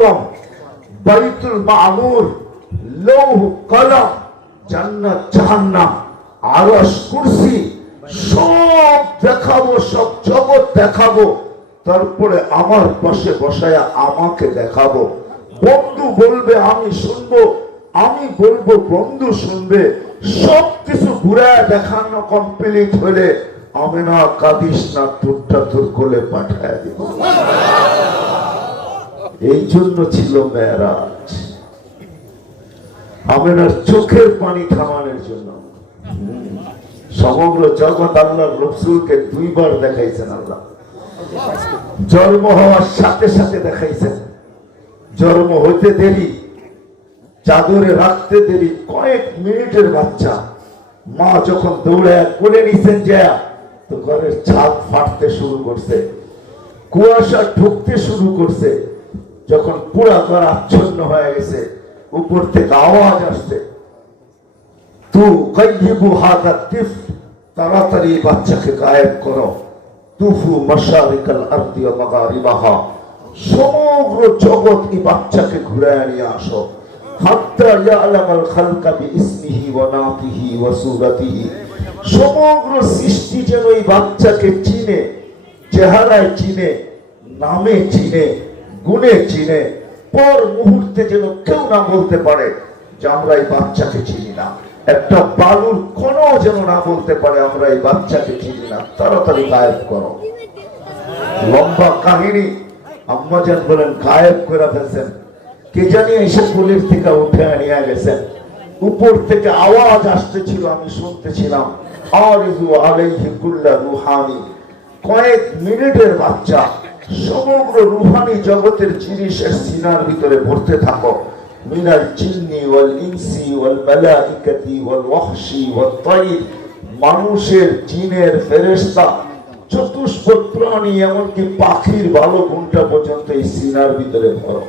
মুআজ্জম, বাইতুল মামুর, লৌহ কলম, জান্নাত জাহান্নাম, আরশ কুরসি সব দেখাবো, সব জগৎ দেখাবো। তারপরে আমার পাশে বসায়া আমাকে দেখাবো। বন্ধু বলবে আমি শুনবো, আমি বলবো বন্ধু শুনবে। সবকিছু ঘুরায় দেখানো কমপ্লিট হলে আমেনা কাঁদিস না, তোরটা তোর কোলে পাঠায় দিব। এই জন্য ছিল মেরাজ, আমেনার চোখের পানি থামানোর জন্য। সমগ্র জগৎ আল্লাহর রাসূলকে দুইবার দেখাইছেন আল্লাহ। জন্ম হওয়ার সাথে সাথে দেখাইছেন, জন্ম হইতে দেরি, চাদরে রাখতে দেরি, কয়েক মিনিটের বাচ্চা। মা যখন দৌড়ায় কোলে নিছেন যায়, তো ঘরের ছাদ ফাটতে শুরু করছে, কুয়াশা ঢুকতে শুরু করছে। যখন পুরা ঘর আচ্ছন্ন হয়ে গেছে, উপর থেকে আওয়াজ আসছে, তু গায়িবু হাদা তিফল, তাড়াতাড়ি বাচ্চাকে গায়েব করো। তুফু মাশারিকাল আরদি ওয়া মাগারিবাহা, সমগ্র জগৎ এই বাচ্চাকে ঘুরায় নিয়ে আসো। হাত্তা ইয়ালামাল খালকা বিইসমিহি ওয়া নাতিহি ওয়া সূরাতিহি, সমগ্র সৃষ্টি যেন এই বাচ্চাকে চিনে, চেহারায় চিনে, নামে চিনে, গুণে চিনে। পর মুহূর্তে যেন কেউ না বলতে পারে যে আমরা এই বাচ্চাকে চিনি না। একটা বালুর কোনো যেন না বলতে পারে আমরা এই বাচ্চাকে চিনি না। তাড়াতাড়ি গায়েব করো। লম্বা কাহিনী। আম্মাজান বলেন গায়েব করে ফেলছেন। কে জানি এসে পুলিশ থেকে উঠে নিয়ে গেছেন। উপর থেকে আওয়াজ আসতেছিল, আমি শুনতেছিলাম, আরিযু আলাইহি কুল্লা রুহানি। কয়েক মিনিটের বাচ্চা, সমগ্র রুহানি জগতের জিনিসের সিনার ভিতরে ভরতে থাকো। মিনাল জিন্নি ওয়াল ইনসি ওয়াল মালাইকাতি ওয়াল ওয়াহশি ওয়াত তাইর, মানুষের, জিনের, ফেরেশতা, চতুষ্পদ প্রাণী, এমনকি পাখির ভালো গুণটা পর্যন্ত এই সিনার ভিতরে ভরো।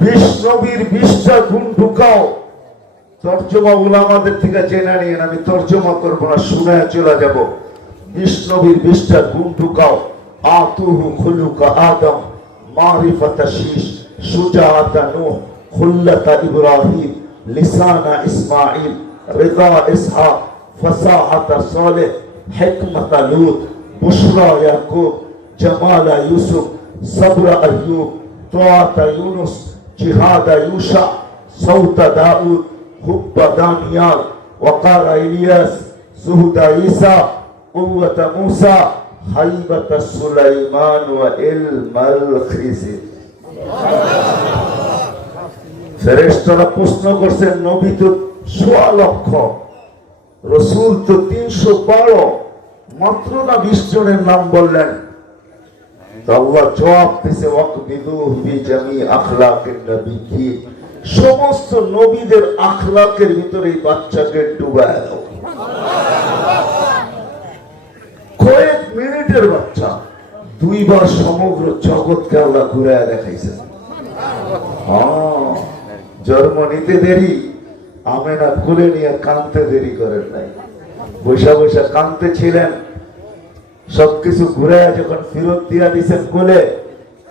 20 নবীর 20টা গুণ ঢুকাও। তর্জমা উলামাদের থেকে জেনে নিন, আমি তর্জমা করবো না, শুনে চলে যাব। 20 নবীর 20টা গুণ ঢুকাও। আতুহু খুলুকা আদম, মারিফাতা শীশ, সুজাআতা নূহ, খুল্লাতা ইব্রাহিম, লিসানা ইসমাঈল, রিদা ইসহাক, ফাসাহাতা সালেহ, হিকমাতা লূত, বুশরা ইয়াকুব, জামালা ইউসুফ, সবরা আইয়ুব, তাআতা ইউনুস, জিহাদা ইউশা, সাউতা দাউদ, হুব্বা দানিয়াল, ওয়াকারা ইলিয়াস, সুহুদা ঈসা, কুওয়াতা মূসা, হাইবাতা সুলাইমান ওয়া ইলমাল খিজির। ফেরেশতারা প্রশ্ন করছেন, নবী তো 1.25 লক্ষ, রাসূল তো 312, মাত্র না 20 জনের নাম বললেন। তো আল্লাহ জবাব দিয়েছে, ওয়াকবিদুহু বিজামি আখলাকিন নবিয়্যিন, সমস্ত নবীদের আখলাকের ভিতরে এই বাচ্চাকে ডুবায় দাও। কয়েক মিনিটের বাচ্চা, দুইবার সমগ্র জগৎকে আল্লাহ ঘুরায় দেখাইছেন। জন্ম নিতে দেরি, আমেনা কোলে নিয়ে কাঁদতে দেরি করেন নাই। বৈশা বৈশা কাঁদতে ছিলেন। সবকিছু ঘুরায় যখন ফেরত দিয়া দিছেন কোলে,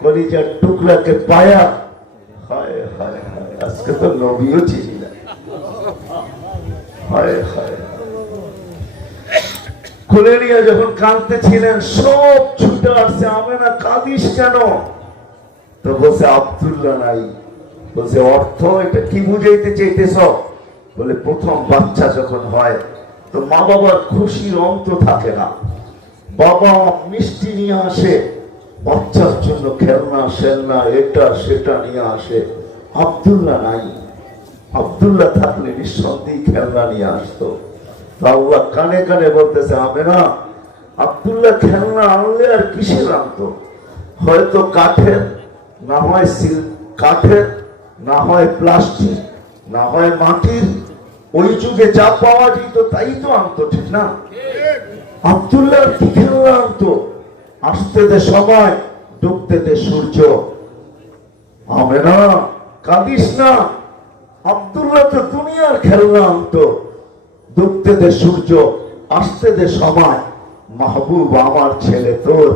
কলিজার টুকরাকে পায়া, হায় হায় হায়, আজকে তো নবীও চিনি না। হায় হায়, কোলে নিয়ে যখন কাঁদতে ছিলেন, সব ছুটে আসছে, আমেনা কাঁদিস কেন? তো বলছে আব্দুল্লাহ নাই। বলছে অর্থ এটা কি বুঝাইতে চাইতেছ? বলে প্রথম বাচ্চা যখন হয় তো মা বাবার খুশির অন্ত থাকে না। বাবা মিষ্টি নিয়ে আসে, বাচ্চার জন্য খেলনা সেলনা এটা সেটা নিয়ে আসে। আব্দুল্লাহ নাই। আব্দুল্লাহ থাকলে নিঃসন্দেহে খেলনা নিয়ে আসতো। আল্লাহ কানে কানে বলতেছে, আমেনা আব্দুল্লাহ খেলনা আনলে আর কিসের আনতো? হয়তো কাঠের, না হয় কাঠের, না হয় প্লাস্টিক, না হয় মাটির। ওই যুগে যা পাওয়া যেত তাই তো আনতো, ঠিক না? আব্দুল্লাহ কি খেলনা আনতো? আসতে দে সময়, ডুবতে দে সূর্য। আমেনা কাঁদিস না, আব্দুল্লাহ তো দুনিয়ার খেলনা আনতো। ডুবতে দে সূর্য, আসতে দে সময়। মাহবুব আমার ছেলে তোর,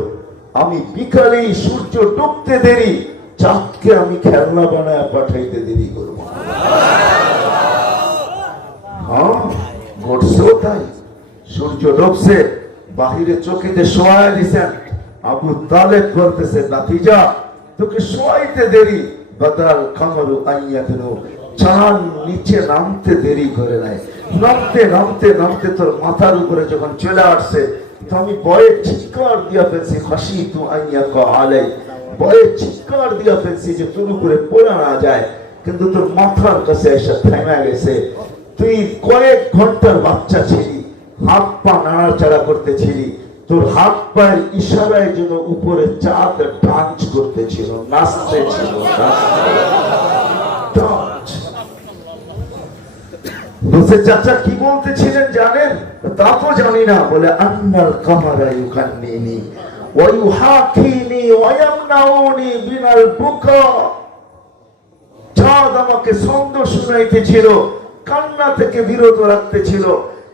আমি বিকালেই সূর্য ডুবতে দেরি, চাঁদকে আমি খেলনা বানায় পাঠাইতে দেরি করব। হ্যাঁ, ঘটছেও তাই। সূর্য ডুবছে, বাহিরে চকিতে শোয়া দিছেন, আবু তালেব করতেছে নাতিজা তোকে শোয়াইতে দেরি, বদল কামরু আইয়াতনু, চাঁদ নিচে নামতে দেরি করে নাই। নামতে নামতে নামতে তোর মাথার উপরে যখন চলে আসছে, তো আমি বয়ে চিৎকার দিয়া ফেলছি, হাসি তু আইয়া আলাই, বয়ে চিৎকার দিয়া ফেলছি যে তোর উপরে পড়া না যায়, কিন্তু তোর মাথার কাছে এসে থেমে গেছে। তুই কয়েক ঘন্টার বাচ্চা ছিলি, হাত পা নাড়াচাড়া করতেছিলি, তোর হাত পায়ের ইশারায় যেন উপরে চাঁদ ডান্স করতেছিল, নাচতেছিল। বলছে চাচা কি বলতেছিলেন জানেন? তা তো জানি না। বলে আন্নাল কামারা ইউকান্নিনি ওয়া ইউহাকিনি ওয়া ইয়ামনাউনি বিনাল বুকা, চাঁদ আমাকে ছন্দ শুনাইতেছিল, কান্না থেকে বিরত রাখতেছিল,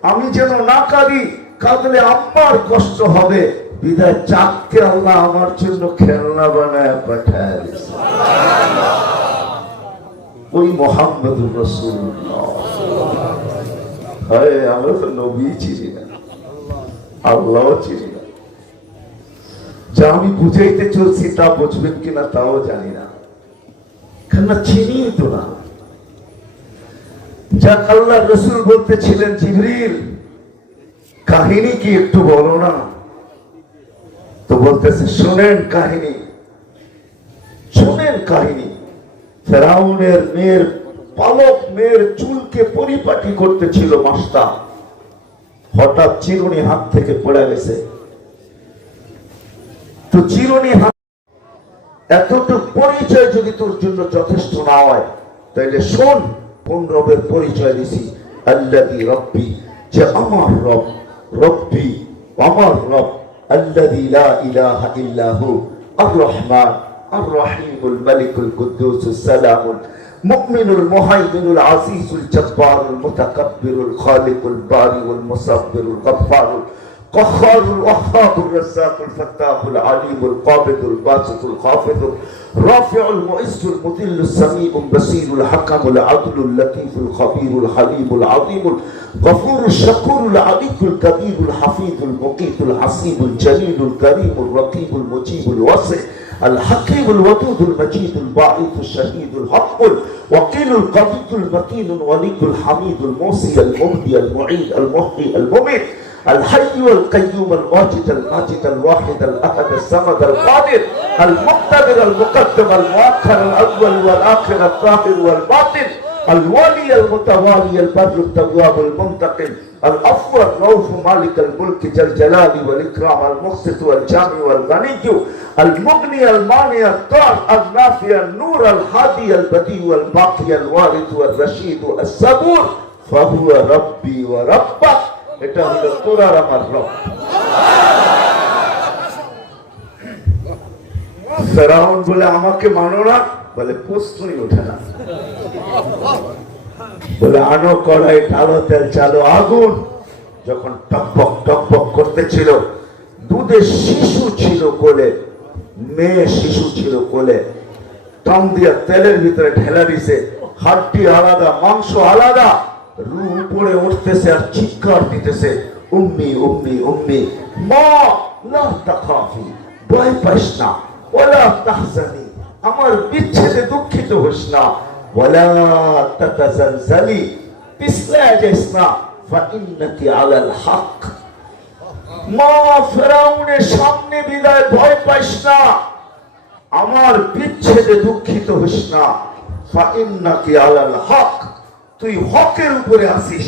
আমি যেন না কাঁদি, কাঁদলে আম্মার কষ্ট হবে, বিদায় চাঁদকে আল্লাহ আমার জন্য খেলনা বানায় পাঠায় দিয়েছে। ওই মুহাম্মদুর রাসূলুল্লাহ। আরে আমরা তো নবী চিনি না, আল্লাহ চিনি না। যা আমি বুঝাইতে চলছি তা বুঝবেন কিনা তাও জানি না, কেননা চিনি তো না। যা আল্লাহ রাসূল বলতেছিলেন, জিবরিল কাহিনী কি একটু বলো না? তো বলতেছে শুনেন কাহিনী, শুনেন কাহিনী। ফেরাউনের মেয়ের পালক মেয়ের চুলকে পরিপাটি করতেছিল মাস্তা, হঠাৎ চিরুনি হাত থেকে পড়ে গেছে। তো চিরুনি হাত, এতটুকু পরিচয় যদি তোর জন্য যথেষ্ট না হয়, তাইলে শোন কোন রবের পরিচয় দিছি। আল্লাযী রব্বি, যে আমার রব, রব্বি আমার রব, আল্লাযী লা ইলাহা ইল্লাহু, আর রহমান আর Rahimul মালিকুল কুদ্দুসুস সালামুল Mominul Muhaiminul Azizul জব্বারুল মুতাকাব্বিরুল Khaliqul বারিউল Musabbirul গফফারুল قهارul wahhabul razzaqul fattahul alimul qabidul basitul khafidul rafi'ul mu'izzul mudillus sami'ul basirul hakamul adlul latiful khabirul halimul azimul ghafurul shakurul alikul kabirul hafidul muqitul hasibul jalilul karimul raqibul mujibul wasi' الحكيم الودود المجيد الباعث الشهيد الحق الوكيل القوي المتين الولي الحميد الموصي المبدي المعيد المحيي المميت الحي والقيوم الواجد الماجد الواحد الاحد الصمد القادر المقتدر المقدم المؤخر الاول والاخر الظاهر والباطن الولي المتوالي البر التواب المنتقم العفو الرؤوف مالك الملك ذا الجلال والاكرام المقسط والجامع والغني المغني المانع الضار النافع النور الهادي البديع والباقي الوارث والرشيد الصبور فهو ربي وربك। এটা হলো তোর আর আমার রব। ফেরাউন বলে আমাকে মানো না, বলে প্রশ্নই ওঠে না। বলে আনো কড়াই, ঢালো তেল, চালো আগুন। যখন টকবক টকবক করতেছিল, দুধের শিশু ছিল কোলে, মেয়ে শিশু ছিল কোলে, টান দিয়া তেলের ভিতরে ঢেলা দিছে, হাড্ডি আলাদা, মাংস আলাদা, রু উপরে উঠতেছে আর চিৎকার দিতেছে, উম্মি উম্মি উম্মি, মা লা তাখাফি, ভয় পাইস না, ওয়ালা তাহজানি, আমার বিচ্ছেদে দুঃখিত হোস না, ওয়ালা তাতাজালজালি, পিছলে যাস না, ফাইন্নাকি আলাল হক। মা ফেরাউনের সামনে বিদায় ভয় পাইস না, আমার বিচ্ছেদে দুঃখিত হোস না, ফাইন্নাকি আলাল হক, তুই হকের উপরে আসিস।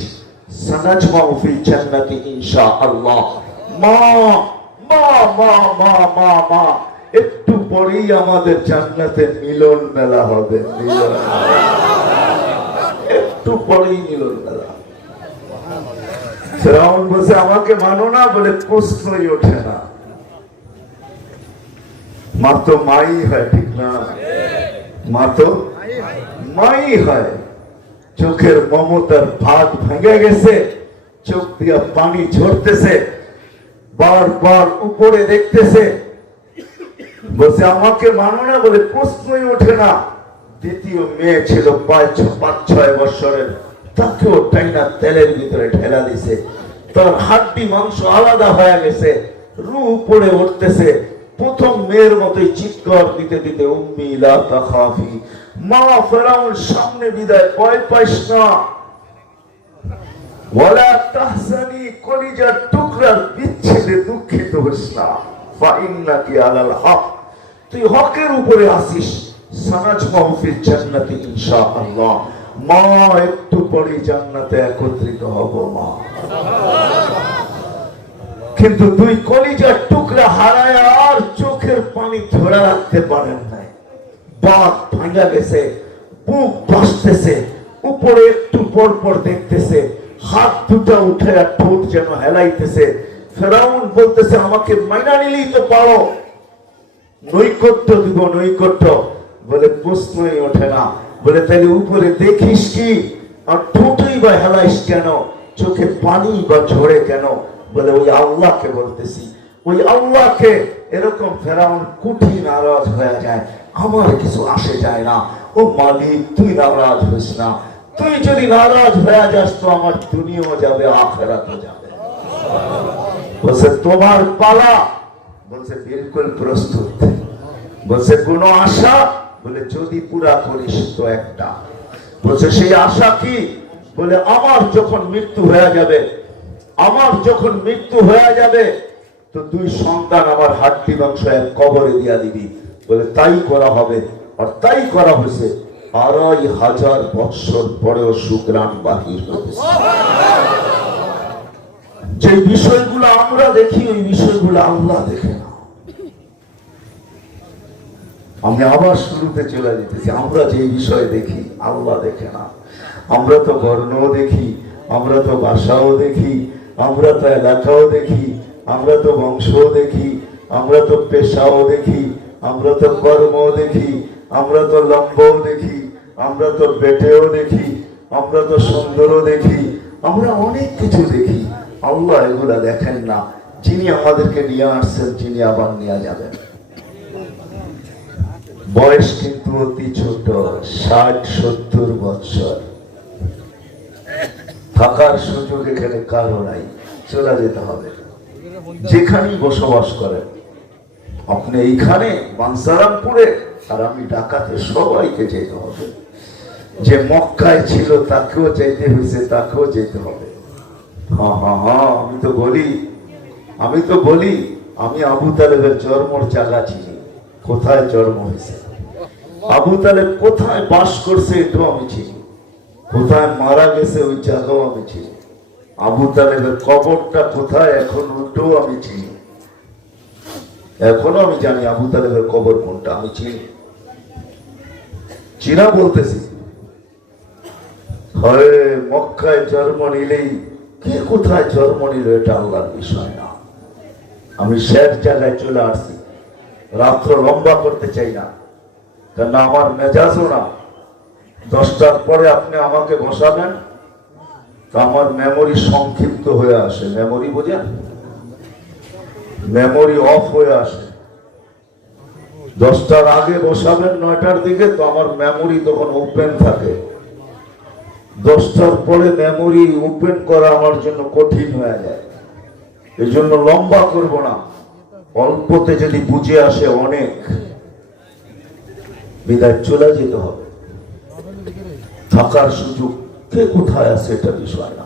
সানাজমাউ ফিল জান্নাতি ইনশাআল্লাহ। মা মা মা মা মা মা, একটু পরেই আমাদের জান্নাতে মিলন মেলা হবে, মিলন, একটু পরেই মিলন মেলা। ফেরাউন বলছে আমাকে মানো না, বলে প্রশ্নই ওঠে না। মা তো মাই হয়, ঠিক না? মা তো মাই হয়। চোখের মমতার ভাত ভেঙে গেছে, চোখ দিয়া পানি ঝরতেছে, বারবার উপরে দেখতেছে, বলছে আমাকে মানো না, বলে প্রশ্নই ওঠে না। দ্বিতীয় মেয়ে ছিল 5-6 বছরের, তাকেও টাইনা তেলের ভিতরে ঠেলা দিছে। তার হাড্ডি মাংস আলাদা হয়ে গেছে, রূহ পড়ে উঠতেছে। প্রথম মেয়ের মতোই চিৎকার দিতে দিতে উম্মি লা তাখাফি, মা ফেরাউন সামনে বিদায়, ভয় পাইস না। ওয়ালা তাহজানি, কলিজার টুকরার বিচ্ছেদে দুঃখিত হোস না। ফাইন্নাকি আলাল হক, তুই হকের উপরে আসিস। সানাজমাহু ফিল জান্নাতি ইনশাআল্লাহ, মা একটু পরে জান্নাতে একত্রিত হব মা। কিন্তু দুই কলিজার টুকরা হারায় আর চোখের পানি ধরে রাখতে পারেন নাই। বাঁধ ভাঙা গেছে, বুক ভাসতেছে, উপরে একটু পর পর দেখতেছে, হাত দুটা উঠে আর ঠোঁট যেন হেলাইতেছে। ফেরাউন বলতেছে আমাকে মাইনা নিলেই তো পারো, নৈকট্য দিব নৈকট্য। বলে প্রশ্নই ওঠে না। বলে তাহলে উপরে দেখিস কি, আর ঠোঁটই বা হেলাইস কেন, চোখে পানি বা ঝরে কেন? বলে ওই আল্লাহকে বলতেছি, ওই আল্লাহকে। এরকম ফেরাউন কুঠি নারাজ হয়ে যায়, আমার কিছু আসে যায় না। ও মালিক, তুই নারাজ হইস না। তুই যদি নারাজ হয়ে যাস তো আমার দুনিয়াও যাবে, আখিরাতও যাবে। বলছে তোমার পালা। বলছে বিলকুল প্রস্তুত। বলছে কোনো আশা? বলে যদি পুরা করিস তো একটা। বলছে সেই আশা কি? বলে আমার যখন মৃত্যু হয়ে যাবে, আমার যখন মৃত্যু হয়ে যাবে তো 2 সন্তান আমার হাড্ডি মাংস এক কবরে দিয়া দিবি। বলে তাই করা হবে। আর তাই করা হয়েছে। 2500 বৎসর পরেও সুগ্রাণ বাহির হয়েছে। যে বিষয়গুলো আমরা দেখি, ওই বিষয়গুলো আল্লাহ দেখে না। আমি আবার শুরুতে চলে যেতেছি, আমরা যে বিষয় দেখি আল্লাহ দেখে না। আমরা তো বর্ণও দেখি, আমরা তো ভাষাও দেখি, আমরা তো এলাকাও দেখি, আমরা তো বংশও দেখি, আমরা তো পেশাও দেখি, আমরা তো কর্মও দেখি, আমরা তো লম্বও দেখি, আমরা তো বেটেও দেখি, আমরা তো সুন্দরও দেখি, আমরা অনেক কিছু দেখি। আল্লাহ এগুলা দেখেন না। যিনি আমাদেরকে নিয়ে আসছেন, যিনি আবার নিয়ে যাবেন। বয়স কিন্তু অতি ছোট, 60-70 বছর। থাকার সুযোগ এখানে কারো নাই, চলে যেতে হবে। যেখানেই বসবাস করেন আপনি, এইখানে বানসারামপুরে আর আমি ঢাকাতে, সবাইকে যেতে হবে। যে মক্কায় ছিল তাকেও যেতে হয়েছে, তাকেও যেতে হবে। হ্যাঁ হ্যাঁ হ্যাঁ, আমি তো বলি আমি আবু তালেবের জন্মর জায়গা চিনি, কোথায় জন্ম হয়েছে, আবু তালেব কোথায় বাস করছে এটাও আমি চিনি, কোথায় মারা গেছে ওই জায়গাও আমি চিনি, আবু তালেবের কবরটা কোথায় এখন ওটাও আমি চিনি। এখনো আমি জানি আবু তালেবের কবর কোনটা, আমি চিনি। চিনা বলতেছি। হয় মক্কায় জন্ম নিলেই কে কোথায় জন্ম নিল এটা আল্লাহর বিষয় না। আমি শেষ জায়গায় চলে আসছি। রাত্র লম্বা করতে চাই না, কেন আমার মেজাজও না। 10টার পরে আপনি আমাকে বসাবেন তো আমার মেমোরি সংক্ষিপ্ত হয়ে আসে। মেমোরি বোঝেন? মেমোরি অফ হয়ে আসে। 10টার আগে বসাবেন 9টার দিকে তো আমার মেমোরি তখন ওপেন থাকে। 10টার পরে মেমোরি ওপেন করা আমার জন্য কঠিন হয়ে যায়। এই জন্য লম্বা করব না, অল্পতে যদি বুঝে আসে অনেক, বিদায় চলে যেতে হবে। থাকার সুযোগ কে কোথায় আছে এটা বিষয় না,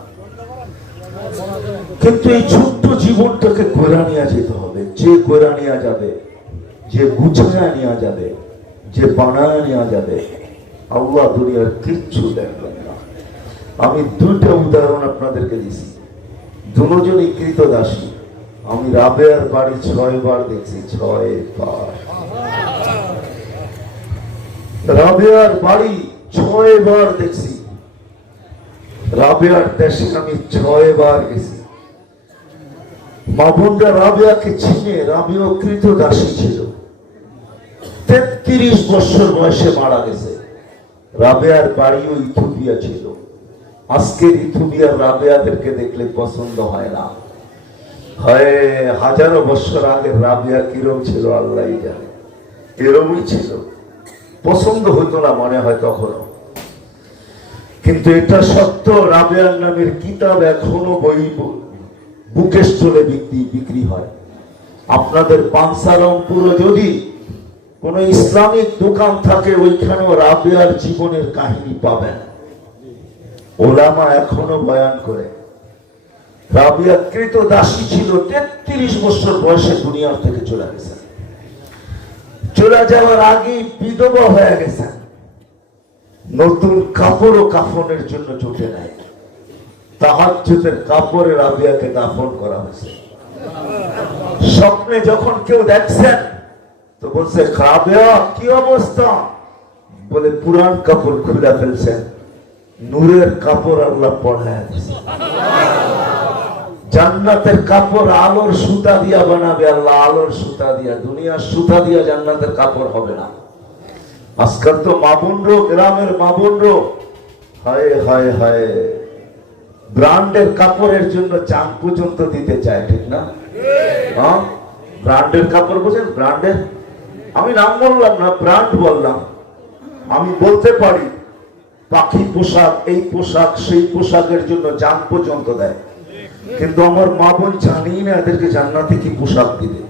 কিন্তু এই ছোট্ট জীবনটাকে গোড়া নিয়ে যেতে হবে। যে গোড়া নিয়ে যাবে, যে গুছায় নিয়ে যাবে, যে বানায় নিয়ে যাবে, আল্লাহ দুনিয়ার কিচ্ছু দেখবেন না। আমি 2টা উদাহরণ আপনাদেরকে দিছি, দুজনই কৃতদাসী। আমি রাবেয়ার বাড়ি 6 বার দেখছি, 6 বার। রাবেয়ার বাড়ি 6 বার দেখছি। রাবেয়ার দেশে আমি 6 বার গেছি। মা বোনরা রাবেয়াকে চিনে। রাবেয়া কৃতদাসী ছিল, 33 বছর বয়সে মারা গেছে। রাবেয়ার বাড়িও ইথিওপিয়া ছিল। আজকের ইথিওপিয়ার রাবেয়াদেরকে দেখলে পছন্দ হয় না, হয় হাজারো বছর আগে রাবেয়া কিরম ছিল আল্লাহই জানে। এরমই ছিল, পছন্দ হতো না মনে হয় তখনও। কিন্তু এটা সত্য, রাবেয়ার নামের কিতাব এখনো বই বুকেশ চলে বিক্রি হয়। আপনাদের পানসারামপুরে যদি কোন ইসলামিক দোকান থাকে, ওইখানেও রাবেয়ার জীবনের কাহিনী পাবেন। ওলামা এখনো বয়ান করে রাবেয়া কৃতদাসী ছিল, 33 বছর বয়সে দুনিয়ার থেকে চলে গেছেন। চলে যাওয়ার আগেই বিধবা হয়ে গেছেন। নতুন কাপড় ও কাফনের জন্য জুটে নাই, তাহাজ্জুদের কাপড়ে রাবেয়াকে দাফন করা হয়েছে। স্বপ্নে যখন কেউ দেখছেন তো বলছে, রাবেয়া কি অবস্থা? বলে পুরান কাপড় খুলে ফেলছেন, নূরের কাপড় আল্লাহ পড়ায় দিয়েছে। জান্নাতের কাপড় আলোর সুতা দিয়া বানাবে আল্লাহ, আলোর সুতা দিয়া। দুনিয়ার সুতা দিয়া জান্নাতের কাপড় হবে না। আজকাল তো মাবুনরো, গ্রামের মাবুনরো, হায় হায় হায়, ব্র্যান্ডের কাপড়ের জন্য চান পর্যন্ত দিতে চায়, ঠিক না? হ্যাঁ, ব্র্যান্ডের কাপড় বোঝেন? ব্র্যান্ডের, আমি নাম বললাম না, ব্র্যান্ড বললাম। আমি বলতে পারি পাখি পোশাক, এই পোশাক, সেই পোশাকের জন্য জান পর্যন্ত দেয়। কিন্তু আমার মা বোন জানি না এদেরকে জান্নাতে কি পোশাক দিবে।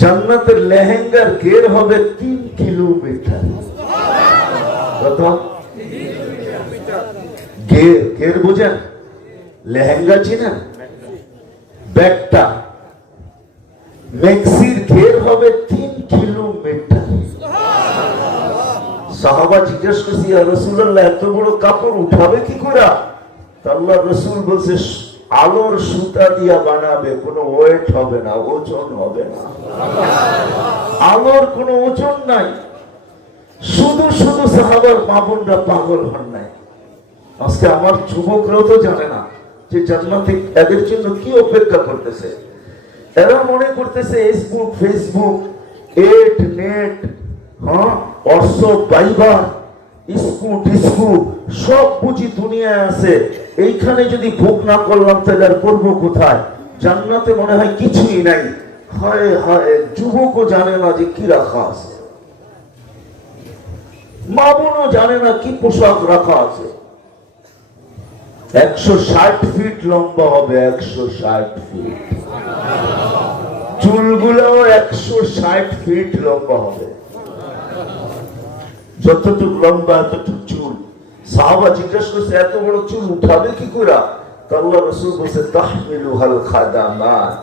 জান্নাতের লেহেঙ্গার ঘের হবে 3 কিলোমিটার। কত ঘের? ঘের বুঝেন? লেহেঙ্গা চিনেন? ব্যাগটা, মেক্সির ঘের হবে 3 কিলোমিটার। সাহাবা জিজ্ঞেস করছি, ইয়া রাসূলুল্লাহ, এত বড় কাপড় উঠাবে কি করে? আল্লাহ রসুল বলছে, আলোর সুতা দিয়া বানাবে, কোনো ওয়েট হবে না, ওজন হবে না। আলোর কোনো ওজন নাই। শুধু শুধু সাহাবার মা বোনরা পাগল হন নাই। আজকে আমার যুবকরাও তো জানে না যে জান্নাতে এদের জন্য কি অপেক্ষা করতেছে। এরা মনে করতেছে ফেসবুক, নেট, হোয়াটসঅ্যাপ, ভাইবার, ডিস্কু সব বুঝি দুনিয়ায় আছে। এইখানে যদি ভোগ না করলাম তাহলে আর করবো কোথায়? জান্নাতে মনে হয় কিছুই নাই। হায় হায়, যুবকও জানে না যে কি রাখা আছে, মা বোনও জানে না কি পোশাক রাখা আছে। 160 ফিট লম্বা হবে, 160 ফিট। চুলগুলোও 160 ফিট লম্বা হবে। যতটুকু লম্বা এতটুকু চুল। সাহাবা জিজ্ঞেস করছে, এত বড় চুল উঠাবে কি করে? আল্লাহ রাসূল বলছে, তাহমিলুহাল খাদামাত,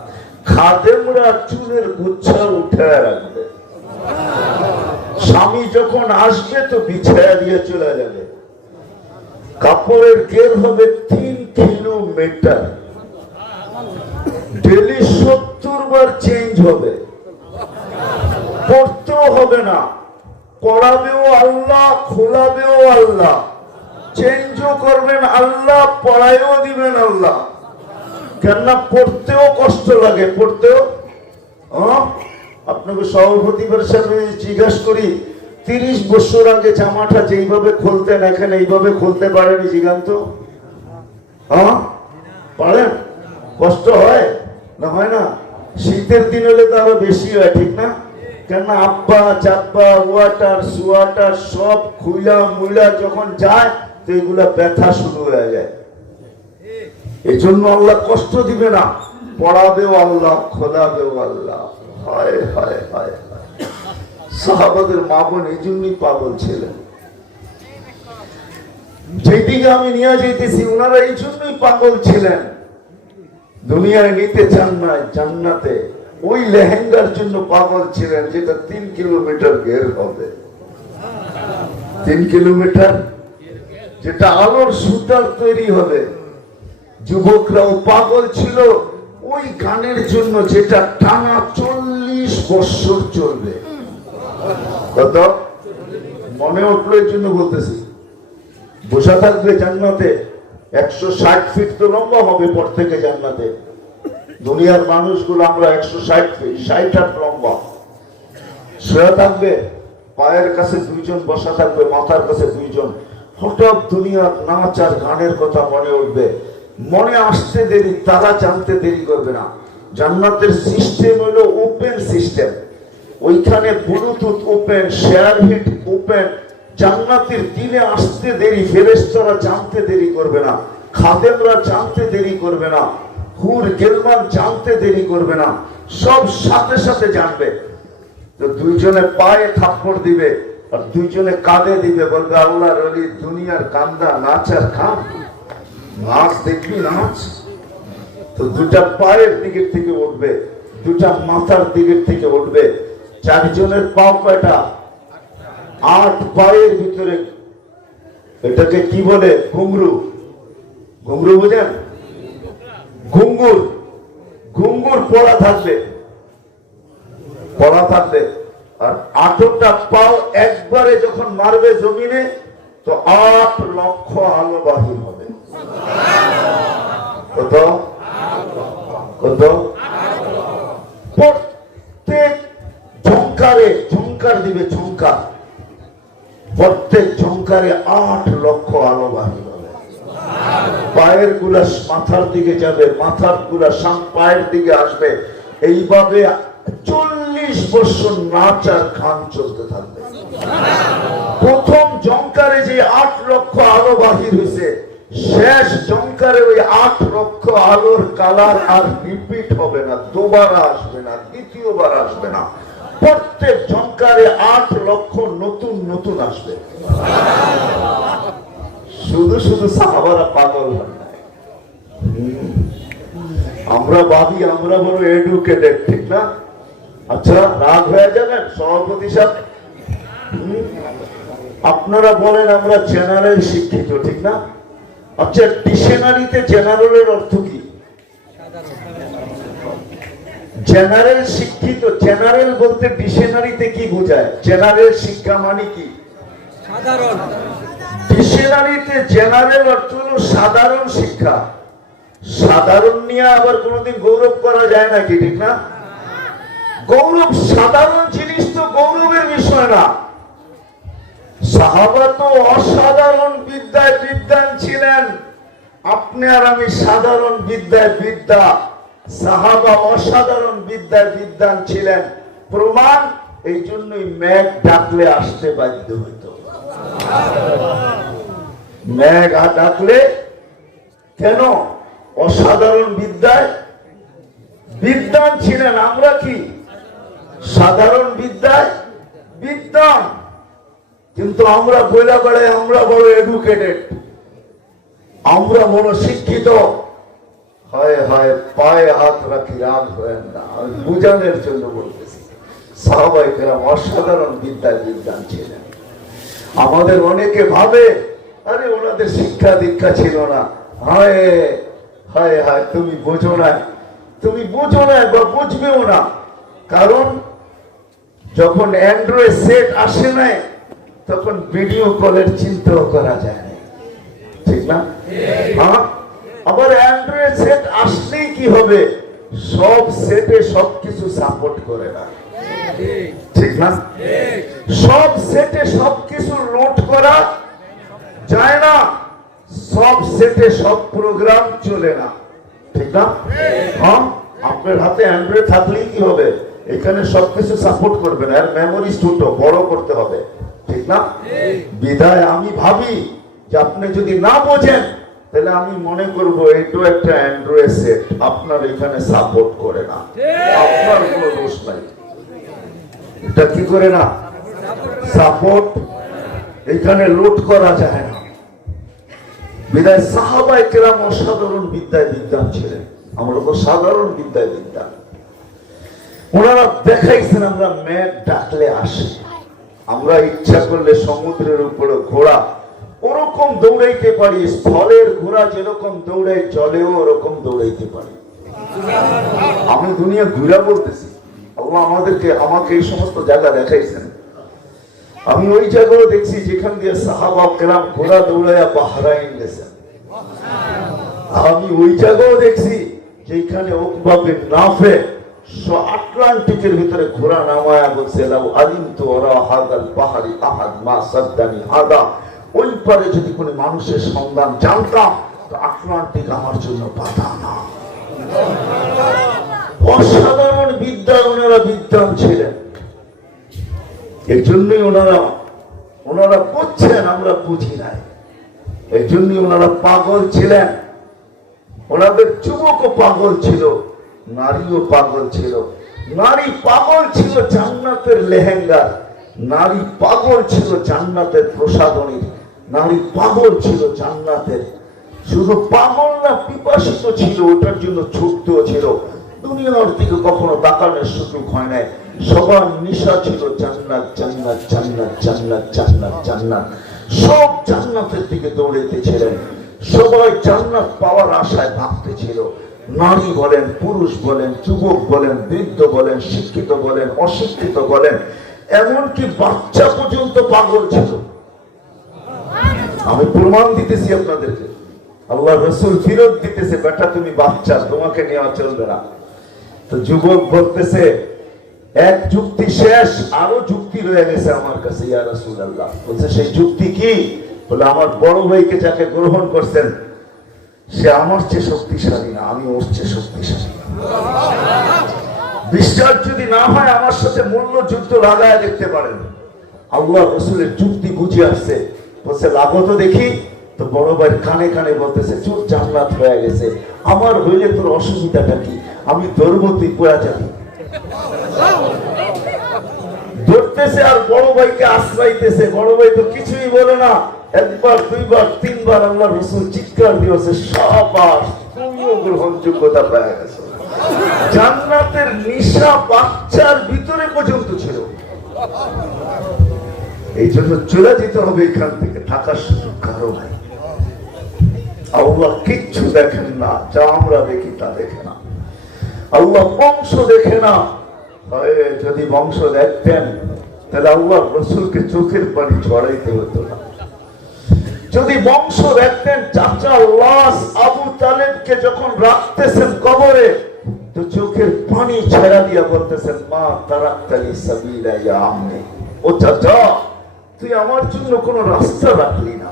খাদেমরা চুলের গুচ্ছা উঠায় রাখবে। স্বামী যখন আসবে তো বিছায়া দিয়ে চলে যাবে। কাপড়ের ঘের হবে 3 কিলোমিটার। ডেলি 70 বার চেঞ্জ হবে। পড়তেও হবে না, পড়াবেও আল্লাহ, খোলাবেও আল্লাহ, চেঞ্জও করবেন আল্লাহ, পড়াইও দিবেন আল্লাহ। কেননা পড়তেও কষ্ট লাগে, পড়তেও। আপনাকে সভাপতি সাহেব জিজ্ঞাসা করি, 30 বছর আগে জামাটা যেইভাবে খুলতেন এখন এইভাবে খুলতে পারেনি, জিগান্ত? পারেন? কষ্ট হয় না? হয় না? শীতের দিন হলে তো আরো বেশি হয়, ঠিক না? কেননা আব্বা চাব্বা ওয়াটার সুয়াটার সব খুইলা মুইলা যখন যায় তো এগুলা ব্যথা শুরু হয়ে যায়। এই জন্য আল্লাহ কষ্ট দিবে না, পড়াবেও আল্লাহ, খোলাবেও আল্লাহ। হায় হায় হায়, সাহাবাদের মা বোন এই জন্যই পাগল ছিলেন। যেদিকে আমি নিয়ে যাইতেছি ওনারা এই জন্যই পাগল ছিলেন। দুনিয়ায় নিতে চান না, জান্নাতে ওই লেহেঙ্গার জন্য পাগল ছিলেন, যেটা 3 কিলোমিটার ঘের হবে। 3 কিলোমিটার, যেটা আলোর সুতার তৈরি হবে। যুবকরাও পাগল ছিল ওই গানের জন্য, যেটা টানা 40 বছর চলবে। কত মনে উঠলো, এই জন্য বলতেছি। বসা থাকবে জান্নাতে, 160 ফিট তো লম্বা হবে পর থেকে জান্নাতে। দুনিয়ার মানুষগুলো আমরা 160 ফিট, 60 হাত লম্বা। শুয়ে থাকবে, পায়ের কাছে 2 জন বসা থাকবে, মাথার কাছে 2 জন। হঠাৎ দুনিয়ার নাচ আর গানের কথা মনে উঠবে। মনে আসতে দেরি, তারা জানতে দেরি করবে না। জান্নাতের সিস্টেম হলো ওপেন সিস্টেম। ওইখানে bluetooth open, SHAREit open. জান্নাতের দিনে আসতে দেরি, ফেরেশতারা জানতে দেরি করবে না, খাদেমরা জানতে দেরি করবে না, হুর গেলমান জানতে দেরি করবে না, সব সাথে সাথে জানবে। তো দুইজনে পায়ে থাপ্পড় দিবে আর দুইজনে কাঁধে দিবে, বলবে আল্লাহর ওলি দুনিয়ার কান্দা নাচ আর খান, নাচ দেখবি নাচ। তো দুটা পায়ের দিকের থেকে উঠবে, দুটা মাথার দিকের থেকে উঠবে। চারজনের পাও কয়টা? 8 পায়ের ভিতরে। এটাকে কি বলে? ঘুংরু। ঘুংরু বুঝেন? ঘুঙ্গুর। ঘুঙ্গুর পড়া থাকবে, পড়া থাকবে। আর 8টা পাও একবারে যখন মারবে জমিনে, তো 8 লক্ষ আলো বাহির হবে। কত? কত? প্রত্যেক ঝংকারে, ঝংকার দিবে ঝংকার, প্রত্যেক ঝংকারে 8 লক্ষ আলো বাহির হবে। পায়ের গুলা মাথার দিকে যাবে, মাথার গুলা পায়ের দিকে আসবে। এইভাবে 40 বছর নাচ আর গান চলতে থাকবে। প্রথম জংকারে যে 8 লক্ষ আলো বাহির হয়েছে, শেষ জংকারে ওই 8 লক্ষ আলোর কালার আর রিপিট হবে না, দুবার আসবে না, দ্বিতীয়বার আসবে না। প্রত্যেক জংকারে 8 লক্ষ নতুন নতুন আসবে। শুধু শুধু সাহাবারা পাগল হয় না। আমরা ভাবি আমরা বড় এডুকেটেড, ঠিক না? আচ্ছা, রাগ হয়ে যাবেন সভাপতি সাহেব? আপনারা বলেন আমরা জেনারেল শিক্ষিত, ঠিক না? আচ্ছা, ডিকশনারিতে জেনারেলের অর্থ কি? জেনারেল শিক্ষিত। জেনারেল বলতে ডিকশনারিতে কি বোঝায়? জেনারেল শিক্ষা মানে কি? সাধারণ। ডিকশনারিতে জেনারেল অর্থ হলো সাধারণ শিক্ষা। সাধারণ নিয়ে আবার কোনোদিন গৌরব করা যায় নাকি, ঠিক না? গৌরব, সাধারণ জিনিস তো গৌরবের বিষয় না। সাহাবা তো অসাধারণ বিদ্যায় বিদ্বান ছিলেন। আপনি আর আমি সাধারণ বিদ্যায় বিদ্যা, সাহাবা অসাধারণ বিদ্যায় বিদ্বান ছিলেন। প্রমাণ, এই জন্যই মেঘ ডাকলে আসতে বাধ্য হইত। মেঘ ডাকলে কেন? অসাধারণ বিদ্যায় বিদ্বান ছিলেন। আমরা কি? সাধারণ বিদ্যায় বিদ্বান। কিন্তু আমরা বইলা বেড়াই আমরা বড় এডুকেটেড, আমরা বড় শিক্ষিত। হয় হয় পায়ে হাত রাখি, রাগ হয়েন না, আমি বুঝানোর জন্য বলতেছি। সাহাবায়ে কেরাম অসাধারণ বিদ্যায় বিদ্বান ছিলেন। আমাদের অনেকে ভাবে আরে ওনাদের শিক্ষা দীক্ষা ছিল না। হায় হায় হায়, তুমি বোঝো না, তুমি বোঝো না বা বুঝবেও না। কারণ যখন অ্যান্ড্রয়েড সেট আসে নাই, তখন ভিডিও কলের চিন্তাও করা যায় না, ঠিক না? হ্যাঁ, আবার অ্যান্ড্রয়েড সেট আসলেই কি হবে? সব সেটে সবকিছু সাপোর্ট করে না, ঠিক না? সব সেটে সবকিছু লোড করা যায় না, সব সেটে সব প্রোগ্রাম চলে না, ঠিক না? হ্যাঁ, আপনার হাতে অ্যান্ড্রয়েড থাকলেই কি হবে? এখানে সবকিছু সাপোর্ট করবে না, আর মেমোরি ছোট, বড় করতে হবে, ঠিক না? বিধায় আমি ভাবি যে আপনি যদি না বোঝেন, তাহলে আমি মনে করব এটাও একটা অ্যান্ড্রয়েড সেট, আপনার এখানে সাপোর্ট করে না, আপনার কোনো দোষ নাই। এটা কি করে না? সাপোর্ট এখানে লোড করা যায় না। বিধায় সাহাবায়ে কেরাম অসাধারণ বিদ্যায় বিদ্বান ছিলেন। আমরা তো সাধারণ বিদ্যায় বিদ্বান। ওনারা দেখাইছেন আমরা মেঘ ডাকলে আসে। আমরা ইচ্ছা করলে সমুদ্রের উপরে ঘোড়া ওরকম দৌড়াইতে পারি, স্থলের ঘোড়া যেরকম দৌড়াই জলেও ওরকম দৌড়াইতে পারি। আমি দুনিয়া ঘুরা বলতেছি, আল্লাহ আমাকে এই সমস্ত জায়গা দেখাইছেন। আমি ওই জায়গাও দেখছি যেখান দিয়ে সাহাবা কেরাম ঘোড়া দৌড়াইয়া বাহরাইন গেছেন। আমি ওই জায়গাও দেখছি যেখানে উকবা বিন নাফে আটলান্টিকের ভিতরে ঘোড়া নামায়া বলছে লাউ আলিমতু ওরা হাদাল পাহাড়ি আহাদ মা সাদ্দানি হাদা। ওই পারে যদি কোনো মানুষের সন্ধান জানতাম, তো আটলান্টিক আমার জন্য বাধা না। অসাধারণ বিদ্যায় ওনারা বিদ্বান ছিলেন। এই জন্যই ওনারা বুঝছেন, আমরা বুঝি নাই। এই জন্যই ওনারা পাগল ছিলেন। ওনাদের যুবকও পাগল ছিল, নারীও পাগল ছিল। নারী পাগল ছিল জান্নাতের লেহেঙ্গা, নারী পাগল ছিল জান্নাতের প্রসাদনীর, নারী পাগল ছিল জান্নাতের। শুধু পাগল না, পিপাসিত ছিল, ওটার জন্য ছুটতেও ছিল। দুনিয়ার দিকে কখনো তাকানোর সুযোগ হয় নাই। সবার নিশা ছিল জান্নাত, জান্নাত, জান্নাত, জান্নাত, জান্নাত, জান্নাত। সব জান্নাতের দিকে দৌড়াইতেছিলেন। সবাই জান্নাত পাওয়ার আশায় ভাবতেছিল। নারী বলেন, পুরুষ বলেন, যুবক বলেন, বৃদ্ধ বলেন, শিক্ষিত বলেন, অশিক্ষিত বলেন, এমনকি বাচ্চা পর্যন্ত পাগল ছিল। আমি প্রমাণ দিতেছি আপনাদেরকে। আল্লাহ রসুল ফিরত দিতেছে, বেটা তুমি বাচ্চা, তোমাকে নেওয়া চলবে না। তো যুবক বলতেছে, এক যুক্তি শেষ, আরো যুক্তি রয়ে গেছে আমার কাছে ইয়া রাসূলুল্লাহ। বলছে সেই যুক্তি কি? বলে আমার বড় ভাইকে যাকে গ্রহণ করছেন সে আমার চেয়ে শক্তিশালী না, আমি ওর চেয়ে শক্তিশালী। বিশ্বাস যদি না হয় আমার সাথে মূল্য যুদ্ধ লাগায় দেখতে পারেন। আল্লাহ রসুলের যুক্তি বুঝে আসছে। বলছে লাগো তো দেখি। তো বড় ভাই কানে কানে বলতেছে, চোখ জান্নাত হয়ে গেছে, আমার হইলে তোর অসুবিধাটা কি? আমি ধরবো, তুই পয়া যাবি। ধরতেছে আর বড় ভাইকে আশ্রয়তেছে। বড় ভাই তো কিছুই বলে না। একবার, দুইবার, তিনবার আল্লাহ রসুল চিৎকার দিয়েছে, সবার তুমিও গ্রহণযোগ্যতা পেয়ে গেছে। জান্নাতের নিশা বাচ্চার ভিতরে পর্যন্ত ছিল। এই জন্য চলে যেতে হবে এখান থেকে, থাকার সুযোগ কারো নাই। আল্লাহ কিচ্ছু দেখেন না, যা আমরা দেখি তা দেখে না। আল্লাহ বংশ দেখে না। যদি বংশ দেখতেন তাহলে আল্লাহ রসুলকে চোখের পানি ছড়াইতে হতো না। যদি বংশ দেখতেন, চাচা লাশ আবু তালেবকে যখন রাখতেছেন কবরে, তো চোখের পানি ছেড়া দিয়া বলতেছেন, মা তারাক্তালি সাবিলা ইয়া আম্মি, ও চাচা তুই আমার জন্য কোন রাস্তা রাখলি না,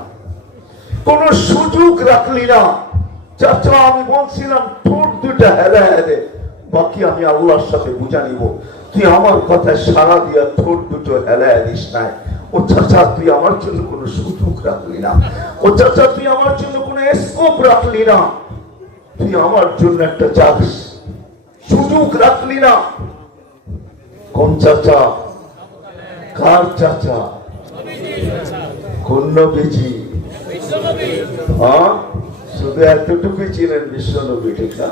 কোন সুযোগ রাখলি না। চাচা আমি বলছিলাম ঠোঁট দুটা হেলা হেলে, বাকি আমি আল্লাহর সাথে বুঝা নিব। তুই আমার কথায় সারা দিয়া ঠোঁট দুটো হেলায় দিস নাই। ও চাচা তুই আমার জন্য কোন সুযোগ রাখলি না। ও চাচা তুই আমার জন্য কোন স্কোপ রাখলি না। তুই আমার জন্য একটা চাকরি সুযোগ রাখলি না। কোন চাচা? কার চাচা? কোন নবীজি? শুধু এতটুকুই ছিলেন বিশ্ব নবী, ঠিক না?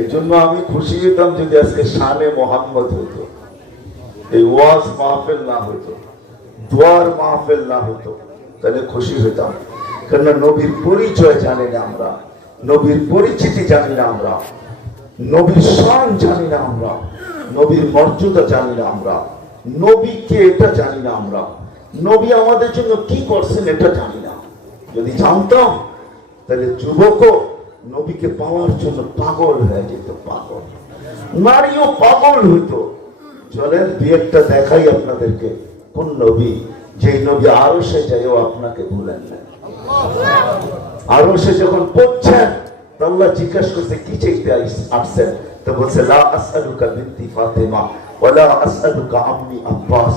এই জন্য আমি খুশি হতাম যদি আজকে শানে মোহাম্মদ হতো, এই ওয়াজ মাহফিল না হতো, দোয়ার মাহফিল না হতো, তাহলে খুশি হতাম। কেননা নবীর পরিচয় জানি না আমরা, নবীর পরিচিতি জানি না আমরা, নবীর শান জানি না আমরা, নবীর মর্যাদা জানি না আমরা, নবীকে এটা জানি না আমরা, নবী আমাদের জন্য কি করছেন এটা জানি না। যদি জানতাম তাহলে যুবকও নবীকে পাওয়ার জন্য পাগল হয়ে যেত, পাগল। নারীও পাগল হইতো। চলেন বিয়েটা দেখাই আপনাদেরকে। কোন নবী? যে নবী আরশে যায়ও আপনাকে ভুলেন না। আরশে যখন পৌঁছছেন আল্লাহ জিজ্ঞাসা করছে কি চাইতে আসছেন? তো বলছে লা আসআলুকা বিনতি ফাতেমা ওয়ালা আসআলুকা আম্মি আব্বাস।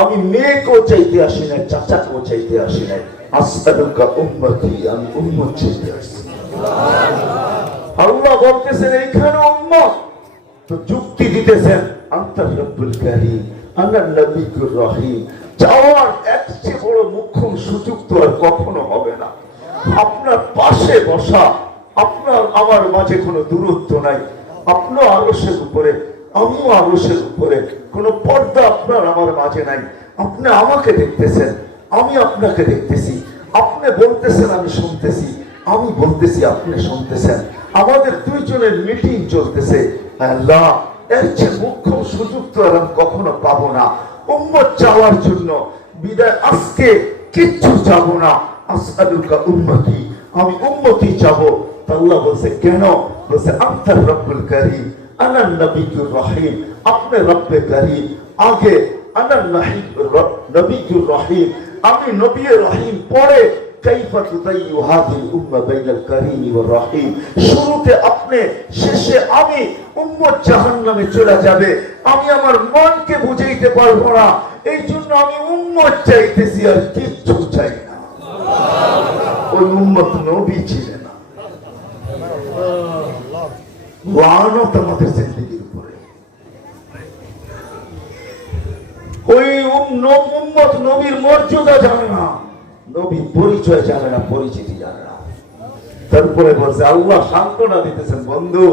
আমি মেয়েকেও চাইতে আসি নাই, চাচাকেও চাইতে আসি নাই, আসআলুকা উম্মতি, আমি উম্মত চাইতে আসছি। আল্লাহ বলতেছেন এইখানে উম্মত। তো যুক্তি দিতেছেন আনতার রব্বুল কারীম আনা নবিয়ুর রহিম। চাওয়ার এর চেয়ে বড় মুখ্যম সুযোগ তো আর কখনো হবে না। আপনার পাশে বসা, আপনার আমার মাঝে কোনো দূরত্ব নাই। আপনিও আরশের উপরে, আমিও আরশের উপরে, কোনো পর্দা আপনার আমার মাঝে নাই। আপনি আমাকে দেখতেছেন, আমি আপনাকে দেখতেছি। আপনি বলতেছেন, আমি শুনতেছি। আমি বলতেছি, আপনি শুনতেছেন। আমাদের দুইজনের মিটিং চলতেছে। আল্লাহ এর চেয়ে মুখ্য সুযোগ তো আর কখনো পাবো না উম্মত চাওয়ার জন্য। বিদায় আজকে কিচ্ছু চাবো না। আসআলুকা উম্মতি, আমি উম্মতি চাবো। আল্লাহ বলছে কেন? বলছে আনতার রব্বুল কারীম আনা নবিয়ুর রহিম। আপনি রব্বে কারীম আগে, আনা নবিয়ুর রহিম, আমি নবী রহিম পরে। কাইফা তুদাইয়ু হাযিল উম্মাহ বাইনাল কারীম ওয়ার রাহিম। শুরুতে আপনি, শেষে আমি, উম্মত জাহান্নামে চলে যাবে। আমি আমার মনকে বুঝাইতে পারবো না, এই জন্য আমি উম্মত চাইতেছি, আর কিচ্ছু চাই না। ওই উম্মত নবী ছিলেন না। লানত আমাদের জিন্দেগির উপরে। ওই উম্মত নবীর মর্যাদা জানে না, নবীর পরিচয় জানে না, পরিচিতি জানে না। তারপরে বলছে আল্লাহ সান্ত্বনা দিতেছেন, বন্ধু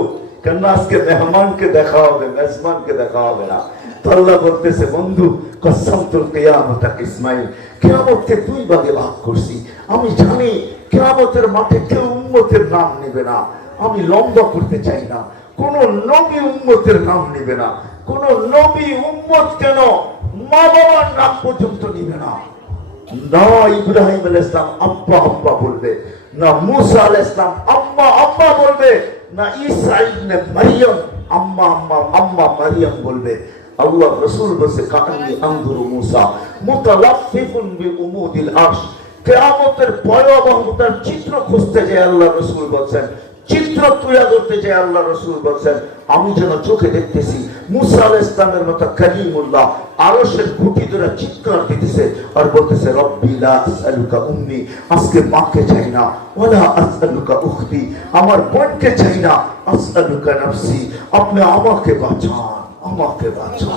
কেন আজকে মেহমানকে দেখা হবে, মেজবানকে দেখা হবে না। তো আল্লাহ বলতেছে, বন্ধু কসমতুল কিয়ামতা ইসমাইল, কিয়ামতকে দুই ভাগে ভাগ করছি। আমি জানি কিয়ামতের মাঠে কেউ উম্মতের নাম নেবে না। আমি লম্বা করতে চাই না, কোন নবী উম্মতের নাম নেবে না। কোন নবী উম্মত কেন মা বাবার নাম পর্যন্ত নিবে না। না ইব্রাহিম আলাইহিস সালাম আব্বা আব্বা বলবে, না মুসা আলাইহিস সালাম আম্মা আম্মা বলবে, না ঈসা ইবনে মারইয়াম আম্মা আম্মা আম্মা মারইয়াম বলবে। আল্লাহ রাসূল বলছে কাআন্নী আনজুরু মুসা মুতালাফফিফুন বিউমুদিল আরশ। কিয়ামতের ভয়াবহতার চিত্র খুঁজতে যায় আল্লাহ রাসূল বলেন, চিত্র তুলে ধরতে যায় আল্লাহ রাসূল বলেন, আমি যেন চোখে দেখতেছি মুসা আলাইহিস সালামের মতো কালিমুল্লাহ আরশের খুঁটি ধরে চিৎকার দিতেছে আর বলতেছে, রব্বি লা আসআলুকা উম্মি, আজকে মাকে চাই না, ওয়ালা আসআলুকা উখতি, আমার বোনকে চাই না, আসআলুকা নাফসি, আপনি আমাকে বাঁচান, আমাকে বাঁচান,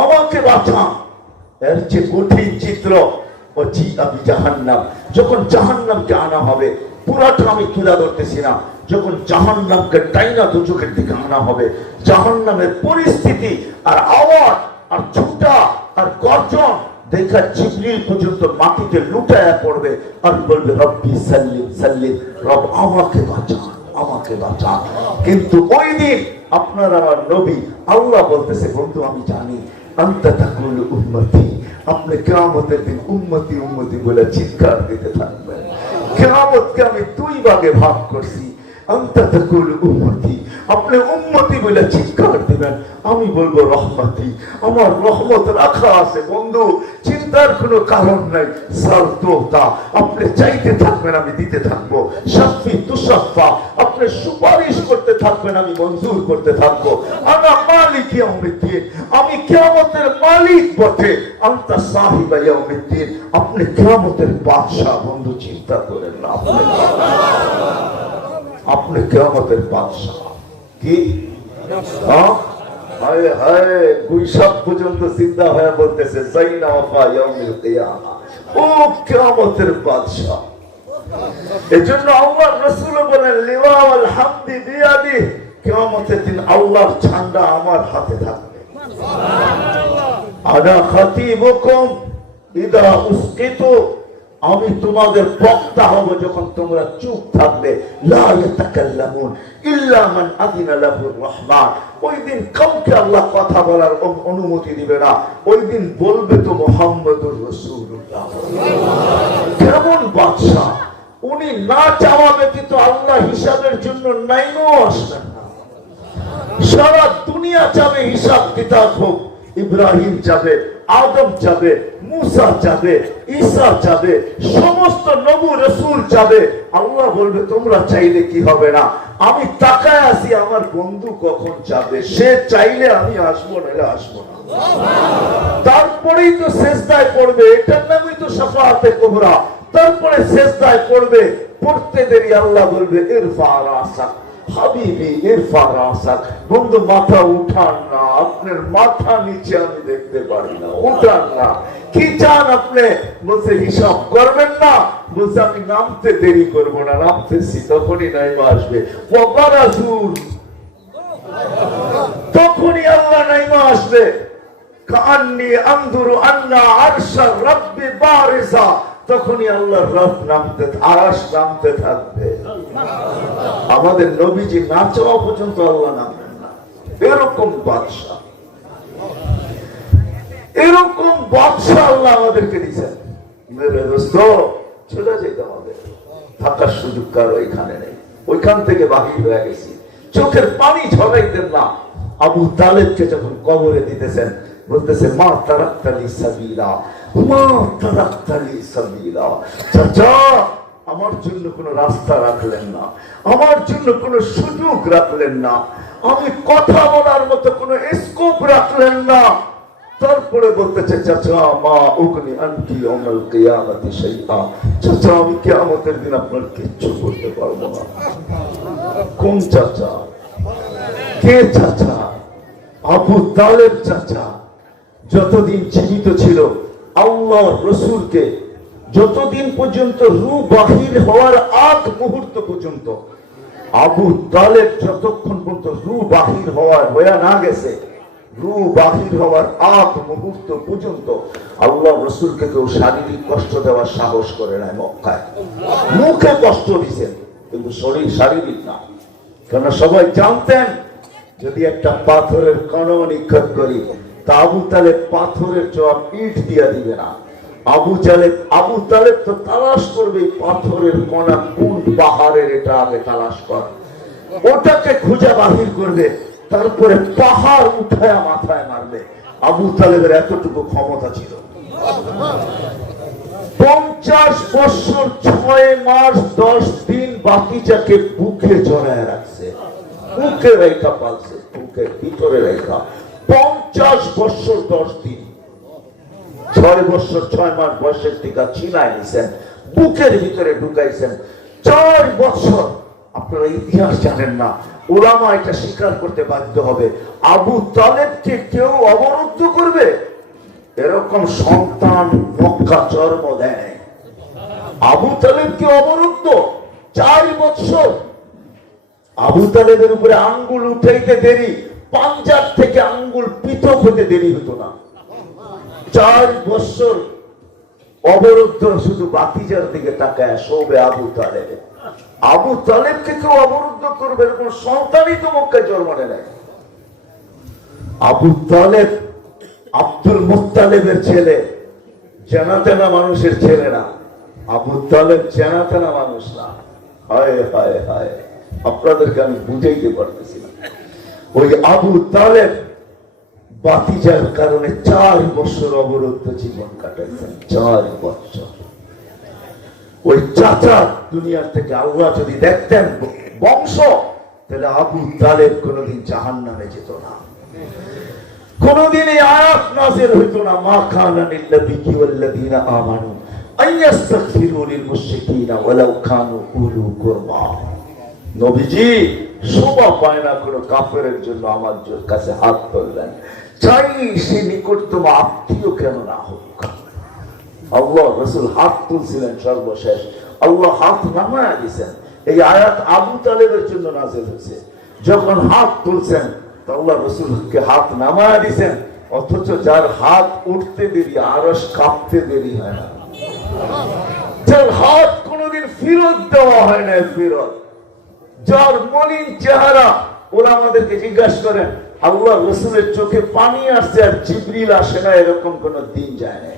আমাকে বাঁচান। এর যে কঠিন চিত্র, ও জি আমি জাহান্নাম, যখন জাহান্নামকে আনা হবে, পুরাটা আমি তুলে ধরতেছি না, যখন জাহান্নামকে টাইনা দুচোখের দিকে আনা হবে, জাহান্নামের পরিস্থিতি আর আওয়াজ আর ছুটা আর গর্জন দেখা জিবরিল পর্যন্ত মাটিতে লুটায়া পড়বে আর বলবে, রব্বি সাল্লিম সাল্লিম, রব আমাকে বাঁচান, আমাকে বাঁচান। কিন্তু ওই দিন আপনার আমার নবী আল্লাহ বলতেছে, বন্ধু আমি জানি আনতা তাকুলু উম্মতি, আপনি কিয়ামতের দিন উম্মতি উম্মতি বলে চিৎকার দিতে থাকবেন। কিয়ামতকে আমি দুই ভাগে ভাগ করছি, আনতা তাকুলু উম্মতি, আপনি উম্মতি বলে চিৎকার দিবেন, আমি বলবো রহমতি, আমার রহমত রাখা আছে। বন্ধু চিন্তার কোনো কারণ নাই, সারদোতা, আপনি চাইতে থাকবেন, আমি দিতে থাকবো। শাফি তুশাফা, আপনি সুপারিশ করতে থাকবেন, আমি মঞ্জুর করতে থাকবো। আনা মালিক ইয়াউমিদ্দিন, আমি কিয়ামতের মালিক বটে। আনতা সাহিবা ইয়াউমিদ্দিন, আপনি কিয়ামতের বাদশা। বন্ধু চিন্তা করেন না, আপনি কিয়ামতের বাদশা। কি হায় হায়, গুইসাব পর্যন্ত চিন্তা হয়ে বলতেছে, যাইনা ওয়াফা ইয়াউমিল কিয়ামা, ও কিয়ামতের বাদশা। এজন্য আল্লাহর রাসূল বলেন, লিওয়া ওয়াল হামদি বিয়াদি, কিয়ামতের দিন আল্লাহর ঝান্ডা আমার হাতে থাকবে। সুবহানাল্লাহ। আনা খাতিবুকুম ইদা উসকিতু, আমি তোমাদের বক্তা হব যখন তোমরা চুপ থাকবে। লা ইয়াতাকাল্লামুন ইল্লা মান আযিনা লাহুর রহমান, ওই দিন কাউকে আল্লাহ কথা বলার অনুমতি দিবে না। ওই দিন বলবে তো মুহাম্মদুর রাসূলুল্লাহ। কেমন বাদশা উনি! না চাওয়া ব্যতীত আল্লাহ হিসাবের জন্য নাইমও আসবেন না। সারা দুনিয়া চাবে হিসাব কিতাব হোক, ইব্রাহিম যাবে, আদম যাবে, মুসা যাবে, ঈসা যাবে, সমস্ত নবী রাসূল যাবে। আল্লাহ বলবে তোমরা চাইলে কি হবে না, আমি তাকায় আছি আমার বন্ধু কখন যাবে, সে চাইলে আমি আসবো, না আসবো না। তারপরেই তো সেজদায় পড়বে, এটার নামই তো শাফাআতে কুবরা। তারপরে সেজদায় পড়বে, পড়তে দেরি আল্লাহ বলবে ইরফা রাসাক হাবিবি, ইরফা রাসাক, বন্ধু মাথা উঠান না, আপনার মাথা নিচে আমি দেখতে পারি না, উঠান না। কি চান আপনি? বলছে হিসাব করবেন না, বলছে আমি নামতে দেরি করব না, নামতেছি তখনই নাইমা আসবে। ওয়াবারাজুল, তখনই আল্লাহ নাইমা আসবে। কাআন্নী আনজুরু আন্না আরশা রাব্বি বারিসা, তখনই আল্লাহর রব নামতে, আরশ নামতে থাকবে। আমাদের নবীজি না চাওয়া পর্যন্ত আল্লাহ নামবেন না। এরকম বাদশা, এরকম বাদশা আল্লাহ আমাদেরকে দিয়েছেন। মেরে দোস্ত, চলে যেতে হবে, থাকার সুযোগ কারো এখানে নেই। ওইখান থেকে বাহির হয়ে গেছি, চোখের পানি ঝরাইতেন না। আবু তালেবকে যখন কবরে দিতেছেন, বলতেছে মা তারাক্তালি সাবিলা, মা তারাক্তালি সাবিলা, চাচা আমার জন্য কোনো রাস্তা রাখলেন না, আমার জন্য কোনো সুযোগ রাখলেন না, আমি কথা বলার মতো কোনো স্কোপ রাখলেন না। তারপরে বলতেছে চাচা মা উগনি আনকি ইয়াউমাল কিয়ামতি শাইআ, চাচা আমি কিয়ামতের দিন আপনার কিচ্ছু করতে পারবো না। কোন চাচা? কে চাচা? আবু তালেব চাচা। যতদিন জীবিত ছিল আল্লাহর রাসূলকে, যতদিন পর্যন্ত রূহ বাহির হওয়ার আগ মুহূর্ত পর্যন্ত, আবু তালেব যতক্ষণ পর্যন্ত রূহ বাহির হয়ে না গেছে, রূহ বাহির হওয়ার আগ মুহূর্ত পর্যন্ত আল্লাহ রাসূলকে কেউ শারীরিক কষ্ট দেওয়ার সাহস করে নাই মক্কায়। মুখে কষ্ট দিয়েছেন কিন্তু শরীর শারীরিক না, কারণ সবাই জানতেন যদি একটা পাথরের কণা নিক্ষেপ করি তা আবু তালেব পাথরের জবাব ইট দিয়া দিবে না। আবু তালেব তো তালাশ করবে পাথরের কণা কোন পাহাড়ের, এটা আগে তালাশ কর, ওটাকে খুঁজে বাহির করবে, তারপরে পাহাড় উঠায় মাথায় মারবে। আবু তালেবের এতটুকু ক্ষমতা ছিল। 50 বছর 6 মাস 10 দিন বাতিজাকে বুকে জড়ায় রাখছে, বুকে রেখা পালছে, বুকের ভিতরে রেখা। 50 বছর 10 দিন, 6 বছর 6 মাস বয়সের টিকা ছিনায় নিছেন, বুকের ভিতরে ঢুকাইছেন। 4 বছর। আপনারা ইতিহাস জানেন না, উলামা এটা স্বীকার করতে বাধ্য হবে, আবু তালেবকে কেউ অবরুদ্ধ করবে এরকম সন্তান মক্কা জন্ম দেয়। আবু তালেবকে অবরুদ্ধ 4 বছর। আবু তালেবের উপরে আঙ্গুল উঠাইতে দেরি, পাঞ্জাব থেকে আঙ্গুল পৃথক হতে দেরি হতো না। 4 বছর অবরুদ্ধ, শুধু বাতিজার দিকে তাকায় শোবে আবু তালেব। আবু তালেবকে কেউ অবরুদ্ধ করবে এরকম সন্তানই তো মক্কায় জন্ম নেয়। আবু তালেব আব্দুল মুত্তালিবের ছেলে, জানা তেনা মানুষের ছেলে না। আবু তালেব জানা তেনা মানুষ না। হায় হায় হায়, আপনাদেরকে আমি বুঝাইতে পারতেছি না। ওই আবু তালেব বাতিজার কারণে 4 বছর অবরুদ্ধ জীবন কাটাইছেন। 4 বছর। ওই চাচা দুনিয়ার থেকে আল্লাহ যদি দেখতেন বংশ, তাহলে আবু তালেব কোনদিন জাহান্নামে যেত না, কোনদিন এই আয়াত নাযিল হইতো না, মা কানা লিল্লাযী ওয়াল্লাযীনা আমানু আইয়াস্তাগফিরু লিল মুশরিকিনা ওয়ালাউ কানু উলু কুরবা। নবীজি শোভা পায় না কোনো কাফেরের জন্য আমার কাছে হাত তুললেন, চাই সে নিকটতম আত্মীয় কেন না হোক। আল্লাহ রাসূল হাত তুলছিলেন সর্বশেষ, আল্লাহ হাত নামায়া দিয়েছেন। এই আয়াত আবু তালেবের জন্য নাযিল হয়েছে। যখন হাত তুলছেন আল্লাহ রাসূলকে হাত নামায়া দিয়েছেন, অথচ যার হাত উঠতে দেরি আরশ কাঁপতে দেরি হয় না, যার হাত কোনোদিন ফেরত দেওয়া হয় না, ফেরত, যার মলিন চেহারা, ওরা আমাদেরকে জিজ্ঞাসা করেন আল্লাহ রাসূলের চোখে পানি আসছে আর জিবরিল আসে না, এরকম কোন দিন যায় না।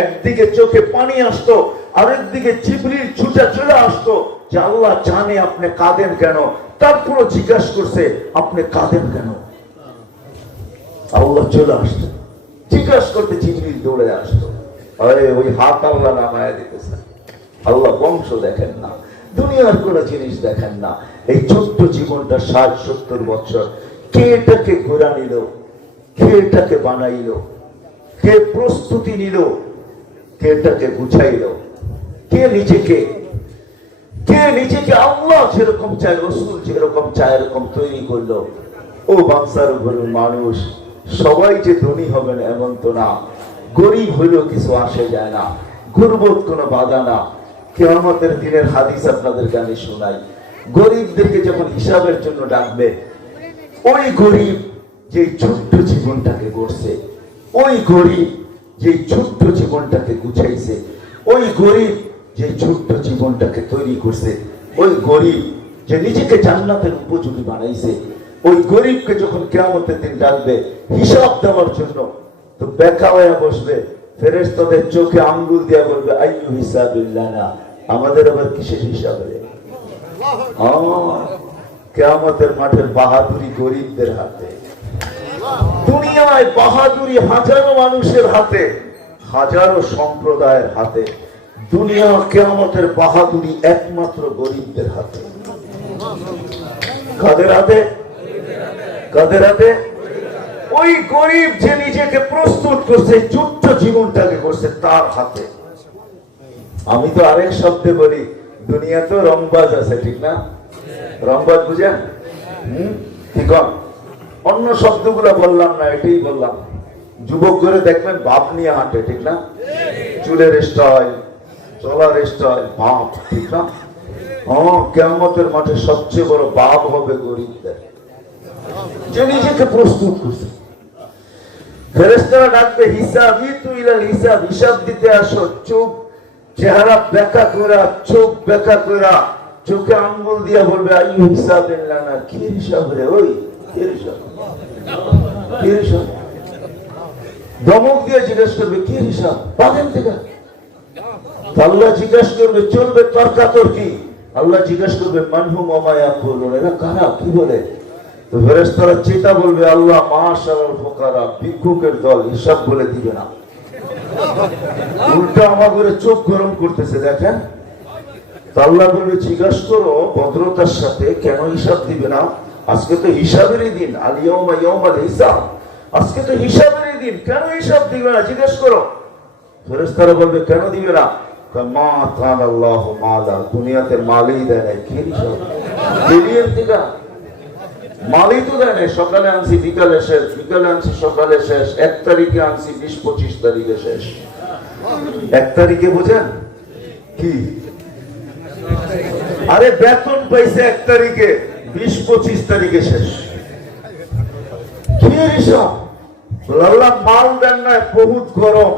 একদিকে চোখে পানি আসতো, আরেকদিকে জিবরিল ছুটে চলে আসতো যে আল্লাহ জানে আপনি কাঁদেন কেন, তারপর জিজ্ঞাসা করছে আপনি কাঁদেন কেন। আল্লাহ চলে আসতো, জিজ্ঞাসা করতে জিবরিল দৌড়ে আসতো। আরে ওই হাত আল্লাহ নামায়া দিতেছে। আল্লাহ বংশ দেখেন না, দুনিয়ার কোন জিনিস দেখেন না। এই ছোট্ট জীবনটা 60-70 বছর, কে এটাকে ঘোরা নিল, কে এটাকে বানাইল, কে প্রস্তুতি নিল, কে এটাকে গুছাইল, কে নিজেকে আল্লাহ যেরকম চায়, রাসূল যেরকম চায় এরকম তৈরি করলো। ও বাংলার উপরে মানুষ সবাই যে ধনী হবেন এমন তো না, গরিব হইলেও কিছু আসে যায় না, গুরবত কোনো বাধা না। কিয়ামতের দিনের হাদিস আপনাদেরকে আমি শোনাই, গরিবদেরকে যখন হিসাবের জন্য ডাকবে, ওই গরিব যে ছোট্ট জীবনটাকে গড়ছে, ওই গরিব যে ছোট্ট জীবনটাকে গুছাইছে, ওই গরিব যে ছোট্ট জীবনটাকে তৈরি করছে, ওই গরিব যে নিজেকে জান্নাতের উপযোগী বানাইছে, ওই গরিবকে যখন কিয়ামতের দিন ডাকবে হিসাব দেওয়ার জন্য, তো বেকা হয়ে বসবে, ফেরেশতাদের চোখে আঙ্গুল দিয়া বলবে আইয়ু হিসাবিল্লানা, আমাদের আবার কিসের হিসাব রে? কিয়ামতের মাঠের বাহাদুরি গরিবদের হাতে, দুনিয়ায় বাহাদুরি হাজারো মানুষের হাতে, হাজারো সম্প্রদায়ের হাতে। দুনিয়া কিয়ামতের বাহাদুরি একমাত্র গরিবদের হাতে। কাদের হাতে? কাদের হাতে? ওই গরিব যে নিজেকে প্রস্তুত করছে, ছোট্ট জীবনটাকে করছে, তার হাতে। আমি তো আরেক শব্দে বলি, দুনিয়া তো রংবাজ আছে, ঠিক না? রংবাজ বুঝেন? ঠিক। অন্য শব্দগুলো বললাম না, এটাই বললাম। যুবক করে দেখবেন বাপ নিয়ে হাঁটে, ঠিক না? চুলের স্টাইল, চলার স্টাইল, বাপ, ঠিক না? কিয়ামতের মাঠে সবচেয়ে বড় বাপ হবে গরিবদের, যে নিজেকে প্রস্তুত করছে। ফেরেশতারা ডাকবে, হিসাবই তু ইলাল হিসাব, হিসাব দিতে আসো। চোখ চেহারা বেঁকা করা, চোখ বেঁকা করা, চোখে আঙ্গুল দিয়া বলবে, আই হিসাব না, কি হিসাব রে? ওই কি হিসাব? কি হিসাব? ধমক দিয়ে জিজ্ঞেস করবে, কি হিসাব? পাবেন থেকে আল্লাহ জিজ্ঞেস করবে, চলবে তর্কাতর্কি। আল্লাহ জিজ্ঞেস করবে, মানহুম ওয়া মা ইয়াকুলুন, এরা কারা, কি বলে? তো ফেরেশতারা চিন্তা বলবে, আল্লাহ মাশাআল ফুকারা, ভিক্ষুকের দল, হিসাব বলে দিবে না। উল্টা আমাদের চোখ গরম করতেছে, দেখেন। তো আল্লাহ বলবে, জিজ্ঞাসা করো ভদ্রতার সাথে, কেন হিসাব দিবে না? আজকে তো হিসাবেরই দিন, আল ইয়াউমা ইয়াউমাল হিসাব, আজকে তো হিসাবেরই দিন, কেন হিসাব দিবে না? জিজ্ঞেস করো। ফেরেশতারা বলবে, কেন দিবে না? মা তাআলা আল্লাহু মালা, দুনিয়াতে মালই দেয় না, কি হিসাব? বিলিয়ন টাকা মালই তো দেয় না। সকালে আনছি বিকালে শেষ, বিকালে আনছি সকালে শেষ, 1 তারিখে আনছি 20-25 তারিখে শেষ। 1 তারিখে বোঝেন কি? আরে বেতন পাইছে 1 তারিখে, 20-25 তারিখে শেষ। কি হিসাব? আল্লাহ মাল দেন না, বহুত গরম,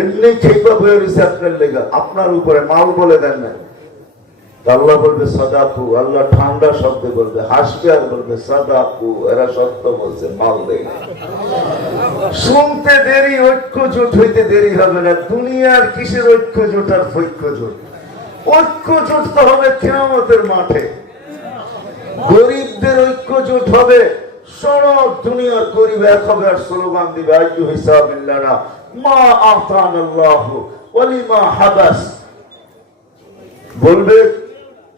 এমনি খেপা বয়ে রয়েছে আপনার লেগা, আপনার উপরে মাল বলে দেন না। আল্লাহ বলবে সাদাকু, আল্লাহ ঠান্ডা শব্দে বলবে, হাসবে আর বলবে সাদাকু, এরা সত্য বলছে, মাল দেয় না। শুনতে দেরি, ঐক্য জোট হইতে দেরি হবে না। দুনিয়ার কিসের ঐক্য জোট আর ফৈক্য জোট? ঐক্য জোট তো হবে কিয়ামতের মাঠে। গরিবদের ঐক্য জোট হবে, সারা দুনিয়ার গরিব এক হবে আর স্লোগান দিবে, আইয়ু হিসাবিল্লানা মা আতানাল্লাহু ওয়া লিমা হাবাস। বলবে,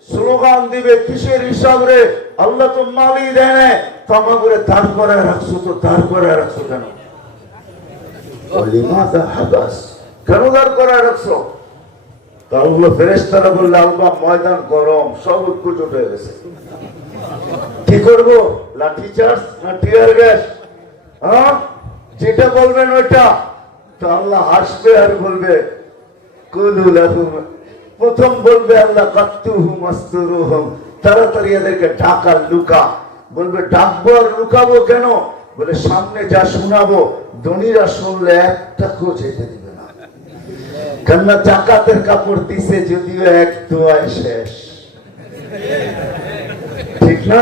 স্লোগান দিবে, কিসের হিসাব রে? আল্লাহ তো মালই দেয় না, তামা করে দাঁড় করায় রাখছো, তো দাঁড় করায় রাখছো কেন? কেন দাঁড় করায় রাখছো? তাহলে ফেরেশতারা বললে, আল্লাহ ময়দান গরম, সব ঐক্য জোট হয়ে গেছে, কি করবো? লাঠি চার্জ না টিয়ার গ্যাস? যেটা বলবেন ওইটা। তো আল্লাহ হাসবে আর বলবে, কুলু লাহুম, প্রথম বলবে আল্লাহ কাত্তুহুম আস্তুরুহুম, তাড়াতাড়ি এদেরকে ঢাকা, লুকা। বলবে, ডাকবো আর লুকাবো কেন? বলে, সামনে যা শোনাবো ধনীরা শুনলে একটাকেও যেতে দিবে না, কেননা জাকাতের কাপড় দিছে যদিও 1 দোয়ায় শেষ, ঠিক না?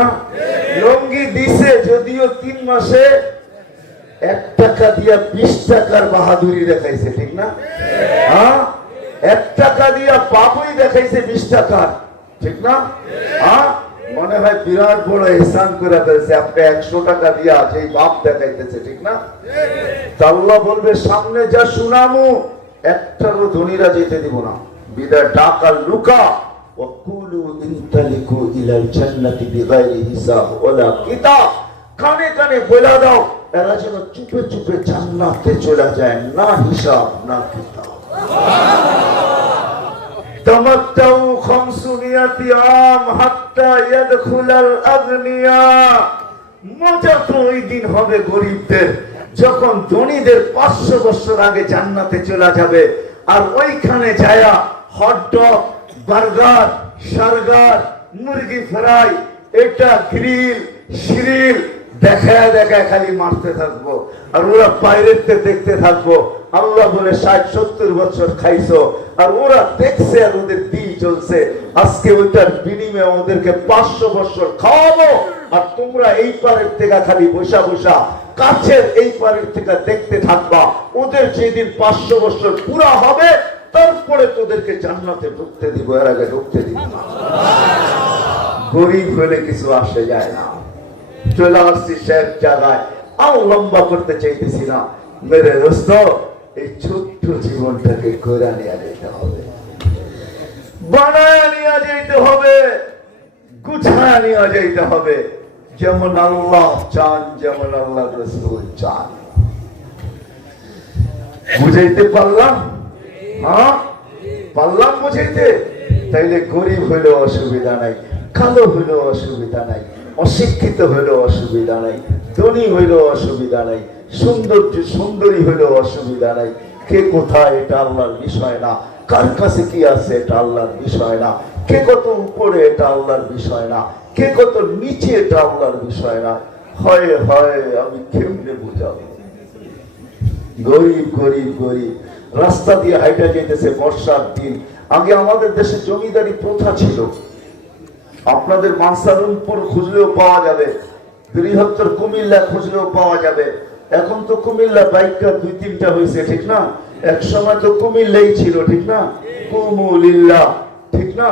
লঙ্গি দিছে যদিও 3 মাসে 1 টাকা দিয়া 20 টাকার বাহাদুরি দেখাইছে, ঠিক না? 1 টাকা দিয়া বাবুই দেখাইছে 20 টাকার, ঠিক না? মনে হয় বিরাট বড় ইহসান করে ফেলছে, আপনি 100 টাকা দিয়া যেই বাপ দেখাইতেছে, ঠিক না? আল্লাহ বলবে, সামনে যা শুনামু একটারও ধনীরা যেতে দিব না, বিদায় টাকা লুকা। ওয়াকুলু ইনতালিকু ইলাল জান্নাতি বিগাইরি হিসাব ওয়ালা কিতাব, কানে কানে বলে দাও এরা যেন চুপে চুপে জান্নাতে চলে যায়, না হিসাব না কিতাব। তামাত্তাউ 500 আম হাত্তা ইয়াদখুলাল আগনিয়া। মজা তো ওই দিন হবে গরিবদের, যখন ধনীদের 500 বছর আগে জান্নাতে চলে যাবে, আর ওইখানে যায়া হটডগ, বার্গার, শার্গার, মুরগি ফ্রাই, এটা গ্রিল, শিরিল দেখায় দেখায় খালি মারতে থাকবো, আর ওরা বাইরের দেখতে থাকবো। আল্লাহ বলে, 60-70 বছর খাইছো, আর ওরা দেখছে আর ওদের দিল চলছে। আজকে ওইটার বিনিময়ে ওদেরকে 500 বছর খাওয়াবো, আর তোমরা এই পারের থেকে খালি বসা বসা কাছের এই পারের থেকে দেখতে থাকবা। ওদের যেদিন 500 বছর পুরা হবে, তারপরে তোদেরকে জান্নাতে ঢুকতে দিব, এর আগে ঢুকতে দিব না। গরিব হলে কিছু আসে যায় না। চলে আসছি শেষ জায়গায়, আর লম্বা করতে চাইতেছি না। মেরে দোস্ত, এই ছোট্ট জীবনটাকে করে নিয়ে যেতে হবে, বানায় নিয়ে যেতে হবে, গুছায় নিয়ে যেতে হবে, যেমন আল্লাহ চান, যেমন আল্লাহ রাসূল চান। বুঝাইতে পারলাম? হ্যাঁ, পারলাম বুঝাইতে? তাইলে গরিব হইলেও অসুবিধা নাই, কালো হইলেও অসুবিধা নাই, অশিক্ষিত হইলেও অসুবিধা নাই, ধনী হইলেও অসুবিধা নাই, সুন্দরী হইলেও অসুবিধা নাই। কে কোথায় এটা আল্লাহর বিষয় না, কার কাছে কি আছে এটা আল্লাহর বিষয় না, কে কত উপরে এটা আল্লাহর বিষয় না, কে কত নিচে এটা আল্লাহর বিষয় না। হয় হয় আমি কেমনে বুঝাবো? গরিব গরিব গরিব রাস্তা দিয়ে হাইটা যেতেছে বর্ষার দিন। আগে আমাদের দেশে জমিদারি প্রথা ছিল, আপনাদের মানসারুনপুর খুঁজলেও পাওয়া যাবে, বৃহত্তর কুমিল্লা খুঁজলেও পাওয়া যাবে। এখন তো কুমিল্লা বাইকটা 2-3টা হয়েছে, ঠিক না? এক সময় তো কুমিল্লাই ছিল, ঠিক না? কুমুলিল্লা, ঠিক না?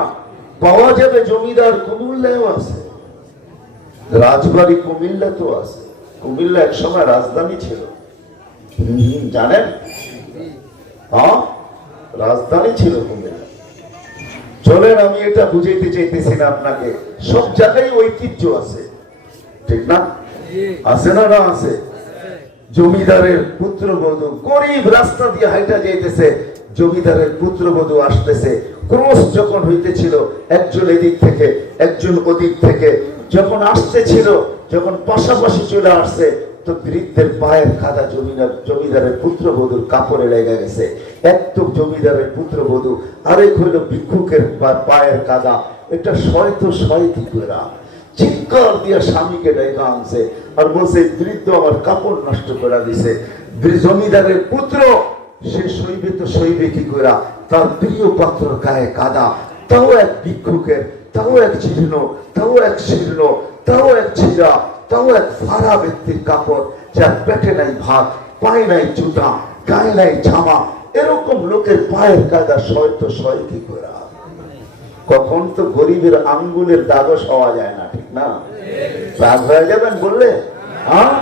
পাওয়া যাবে জমিদার কুমিল্লাও আছে, রাজবাড়ি কুমিল্লা তো আছে। কুমিল্লা এক সময় রাজধানী ছিল, জানেন? হ্যাঁ, রাজধানী ছিল কুমিল্লা। চলেন, আমি এটা বুঝাইতে চাইতেছি না আপনাকে, সব জায়গায় ঐতিহ্য আছে, ঠিক না? আছে না? না আছে? জমিদারের পুত্রবধূ গরিব রাস্তা দিয়ে হাইটা যাইতেছে, জমিদারের পুত্রবধূ আসতেছে। ক্রস যখন হইতেছিল, একজন এদিক থেকে একজন ওদিক থেকে যখন আসতেছিল, যখন পাশাপাশি চলে আসছে, তো বৃদ্ধের পায়ের কাদা জমিদারের পুত্রবধূর কাপড়ে লেগে গেছে। এক তো জমিদারের পুত্রবধূ, আরেক হইল ভিক্ষুকের পায়ের কাদা। এটা শয়তো শয়তি করা চিৎকার দিয়ে স্বামীকে ডেকে আনছে আর বলছে, বৃদ্ধ আমার কাপড় নষ্ট করে দিছে। জমিদারের পুত্র সে সইবে তো সইবে কি করা? তার প্রিয় পাত্রর গায়ে কাদা, তাও এক ভিক্ষুকের, তাও এক জীর্ণ, তাও এক শীর্ণ, তাও এক ছিঁড়া, তাও এক ফাড়া ব্যক্তির কাপড়, যার পেটে নাই ভাত, পায়ে নাই জুতা, গায়ে নাই জামা। এরকম লোকের পায়ের কাদা সয়তো সয় কি করা? কখন তো গরিবের আঙ্গুলের দাগও সওয়া যায় না, ঠিক না? রাগ হয়ে যাবেন বললে? হ্যাঁ,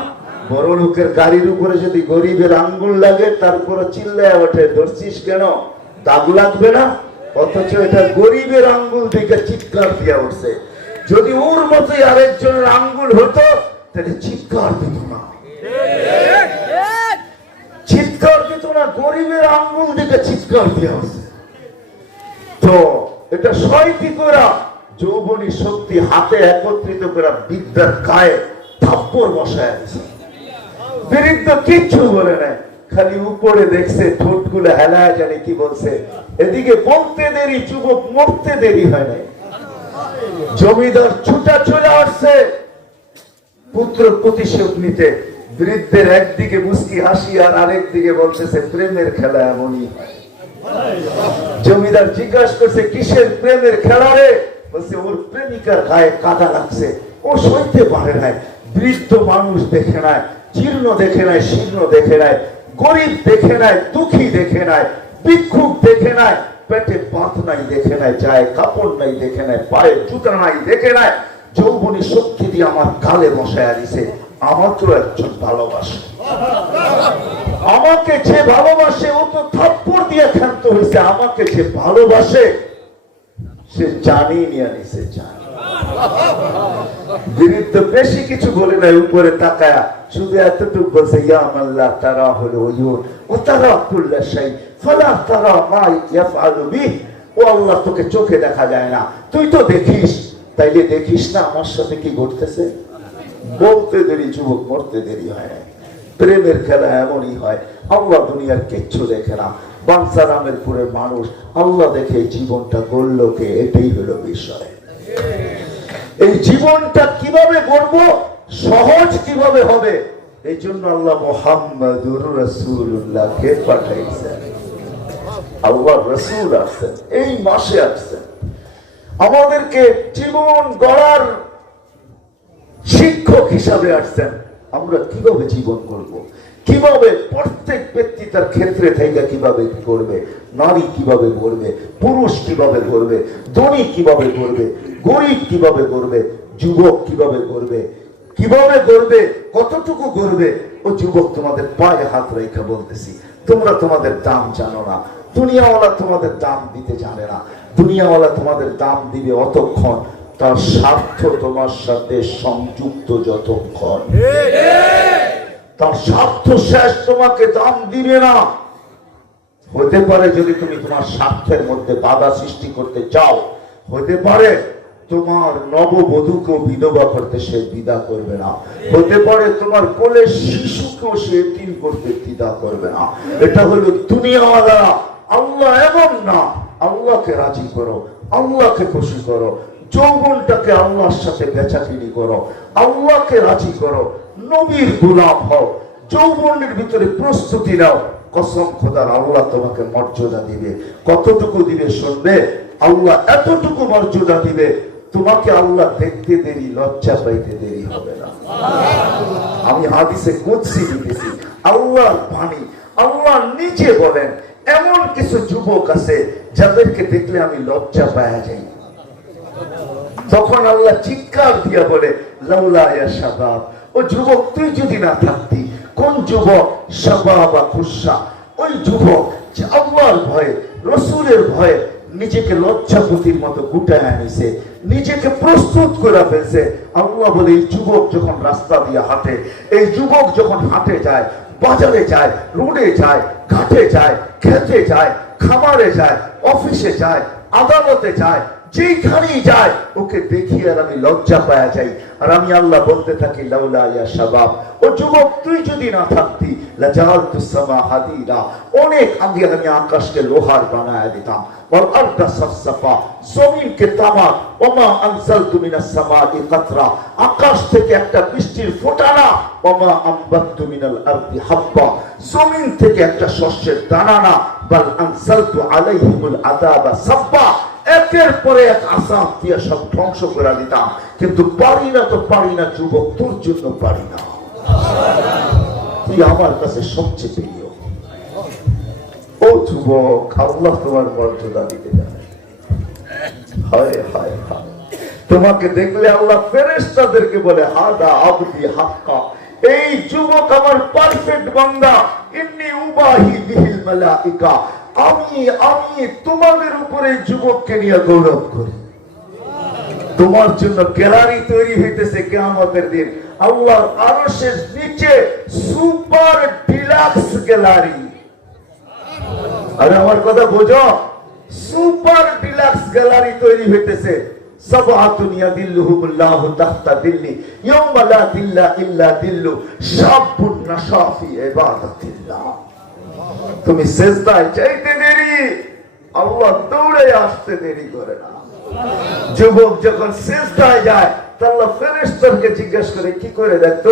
বড় লোকের গাড়ির উপরে যদি গরিবের আঙ্গুল লাগে, তারপর চিল্লায় ওঠে, ধরছিস কেন? দাগ লাগবে না? অথচ এটা গরিবের আঙ্গুল দিকে চিৎকার দিয়ে উঠছে। যদি ওর মতোই আরেকজনের আঙ্গুল হতো, তাহলে চিৎকার দিত না, চিৎকার দিত না। গরিবের আঙ্গুল দিকে চিৎকার দিয়ে উঠছে। তো এটা শয়তি করা, যৌবনী শক্তি হাতে একত্রিত করা বিদ্যার গায়ে থাপ্পড় বসায় আছে। বিরুদ্ধ কিচ্ছু বলে নাই, খালি উপরে দেখছে, ঠোঁটগুলো হেলায়, জানে কি বলছে। এদিকে বলতে দেরি, যুবক মরতে দেরি হয় নাই। জমিদার ছুটা চলে আসছে পুত্র প্রতিশোধ নিতে। বৃদ্ধের একদিকে মুস্কি হাসি আর আরেকদিকে বলতেছে, প্রেমের খেলা এমনই হয়। জমিদার জিজ্ঞাসা করছে, কিসের প্রেমের খেলা রে? বলছে, ওর প্রেমিকার গায়ে কাদা লাগছে, ও সইতে পারে নাই। বৃদ্ধ মানুষ দেখে নাই, জীর্ণ দেখে নাই, শীর্ণ দেখে নাই, গরিব দেখে নাই, দুঃখী দেখে নাই, ভিক্ষুক দেখে নাই, পেটে পাত নাই দেখে নাই, চায়ে কাপড় নাই দেখে নাই, পায়ে জুতা নাই দেখে নাই। যৌবনী শক্তি দিয়ে আমার গালে বসায় দিছে। আমাকে একজন ভালোবাসে, আমাকে যে ভালোবাসে ও তো থাপ্পড় দিয়ে ক্ষান্ত হয়েছে। আমাকে যে ভালোবাসে সে জানি নিয়ে নিছে, জানি। বিরুদ্ধ বেশি কিছু বলে নাই, উপরে তাকায়া শুধু এতটুকু বলছে, ইয়া আল্লাহ তারা হলো ইউন ও তারা কুল্লা শাই ফালা তারা মা ইয়াফআলু বিহি। ও আল্লাহ, তোকে চোখে দেখা যায় না, তুই তো দেখিস, তাইলে দেখিস না আমার সাথে কি ঘটতেছে। বলতে দেরি, যুবক মরতে দেরি হয় না। প্রেমের খেলা এমনই হয়। আল্লাহ দুনিয়ার কিচ্ছু দেখে না। বাঞ্ছারামেরপুরের মানুষ আল্লাহ দেখে জীবনটা গড়ল কে? এটাই হলো বিষয়। এই জীবনটা কিভাবে গড়বো, সহজ কিভাবে হবে, এই জন্য আল্লাহ মুহাম্মাদুর রাসূলুল্লাহকে পাঠাইছেন। আল্লাহ রাসূল আসছেন, এই মাসে আসছেন আমাদেরকে জীবন গড়ার শিক্ষক হিসাবে আসছেন। আমরা কিভাবে জীবন করব, কিভাবে প্রত্যেক ব্যক্তি তার ক্ষেত্রে থেকে কিভাবে করবে, নারী কিভাবে করবে, পুরুষ কিভাবে করবে, ধনী কিভাবে করবে, গরিব কিভাবে করবে, যুবক কিভাবে করবে, কিভাবে করবে, কতটুকু করবে। ও যুবক, তোমাদের পায়ে হাত রেখে বলতেছি, তোমরা তোমাদের দাম জানো না। দুনিয়াওয়ালা তোমাদের দাম দিতে জানে না। দুনিয়াওয়ালা তোমাদের দাম দিবে অতক্ষণ তার স্বার্থ তোমার সাথে সংযুক্ত যতক্ষণ। তার স্বার্থ শেষ তোমাকে দাম দিবে না। হতে পারে যদি তুমি তোমার স্বার্থের মধ্যে বাধা সৃষ্টি করতে চাও, হতে পারে তোমার নববধূকেও বিধবা করতে সে দ্বিধা করবে না। হতে পারে তোমার কোলের শিশুকেও সে এতিম করতে দ্বিধা করবে না। এটা হলো দুনিয়াওয়ালা। আল্লাহ এমন না। আল্লাহকে রাজি করো, আল্লাহকে খুশি করো, যৌবনটাকে আল্লাহর সাথে বেচাকিনি করো, আল্লাহকে রাজি করো, নবীর গোলাম হও, যৌবনের ভিতরে প্রস্তুতি নাও। কসম খোদার আল্লাহ তোমাকে মর্যাদা দিবে। কতটুকু দিবে শুনবে? আল্লাহ এতটুকু মর্যাদা দিবে, তোমাকে আল্লাহ দেখতে দেরি, লজ্জা পাইতে দেরি হবে না। আমি হাদিসে কুদসি লিখেছি, আল্লাহর বাণী, আল্লাহ নিজে বলেন এমন কিছু যুবক আছে যাদেরকে দেখলে আমি লজ্জা পাওয়া যাই। তখন আল্লাহ চিৎকার দিয়া বলে, লাউলা ইয়া শাবাব, ও যুবক তুই যদি না থাকতি। কোন যুবক? শাবাবা খুশা, ওই যুবক যে আল্লাহর ভয়ে, রাসূলের ভয়ে নিজেকে লজ্জাপতির মতো গুটায় আনিছে, নিজেকে প্রস্তুত করে ফেলছে। আল্লাহ বলে এই যুবক যখন রাস্তা দিয়ে হাঁটে, এই যুবক যখন হাঁটে যায়, বাজারে যায়, রোডে যায়, ঘাটে যায়, খেতে যায়, খামারে যায়, অফিসে যায়, আদালতে যায়, যেখানেই যায় ওকে দেখি আর আমি লজ্জা পাওয়া যাই। আর আমি আল্লাহ বলতে থাকি, লাউলা ইয়া শাবাব, ও যুবক তুই যদি না থাকতি, লাজালতুস সামা হাদিদা, অনেক আগে আমি আকাশকে লোহার বানায়া দিতাম, ওয়াল আরদা সাফসাফা, জমিনকে তামা, ওমা আনজালতু মিনাস সামাই কাতরা, আকাশ থেকে একটা বৃষ্টির ফোঁটা না, ওমা আমবাতু মিনাল আরদি হাব্বা, জমিন থেকে একটা শস্যের দানা না, বাল আনজালতু আলাইহিমুল আযাবা সাব্বা, একের পরে এক আযাব দিয়ে সব ধ্বংস করে দিতাম। কিন্তু পারি না তো পারি না যুবক, তোর জন্য পারি না। তুই আমার কাছে সবচেয়ে প্রিয়। ও যুবক, আল্লাহ তোমার মর্যাদা দিতে জানে। হায় হায় হায়, তোমাকে দেখলে আল্লাহ ফেরেশতাদেরকে বলে, হাদা আবদি হাক্কা, এই যুবক আমার পারফেক্ট বান্দা। ইন্নী উবাহি বিহিল মালাইকা, আমি তোমাদের উপরে যুবককে নিয়ে গৌরব করি। তোমার জন্য গ্যালারি তৈরি হইতেছে কিয়ামতের দিন। আল্লাহর আরশের নিচে সুপার ডিলাক্স গ্যালারি। আরে আমার কথা বোঝো, সুপার ডিলাক্স গ্যালারি তৈরি হইতেছে। সাবআতুন ইয়াদিল্লুহুমুল্লাহু তাহতা দিল্লি ইয়াওমা লা দিল্লা ইল্লা দিল্লু, শাবুন নাশা ফি ইবাদাতিল্লাহ। তুমি সেজদায় চাইতে দেরি, আল্লাহ দৌড়ে আসতে দেরি করে না। যুবক যখন সেজদায় যায়, আল্লাহ ফেরেশতাকে জিজ্ঞেস করে, কি করে দেখতো?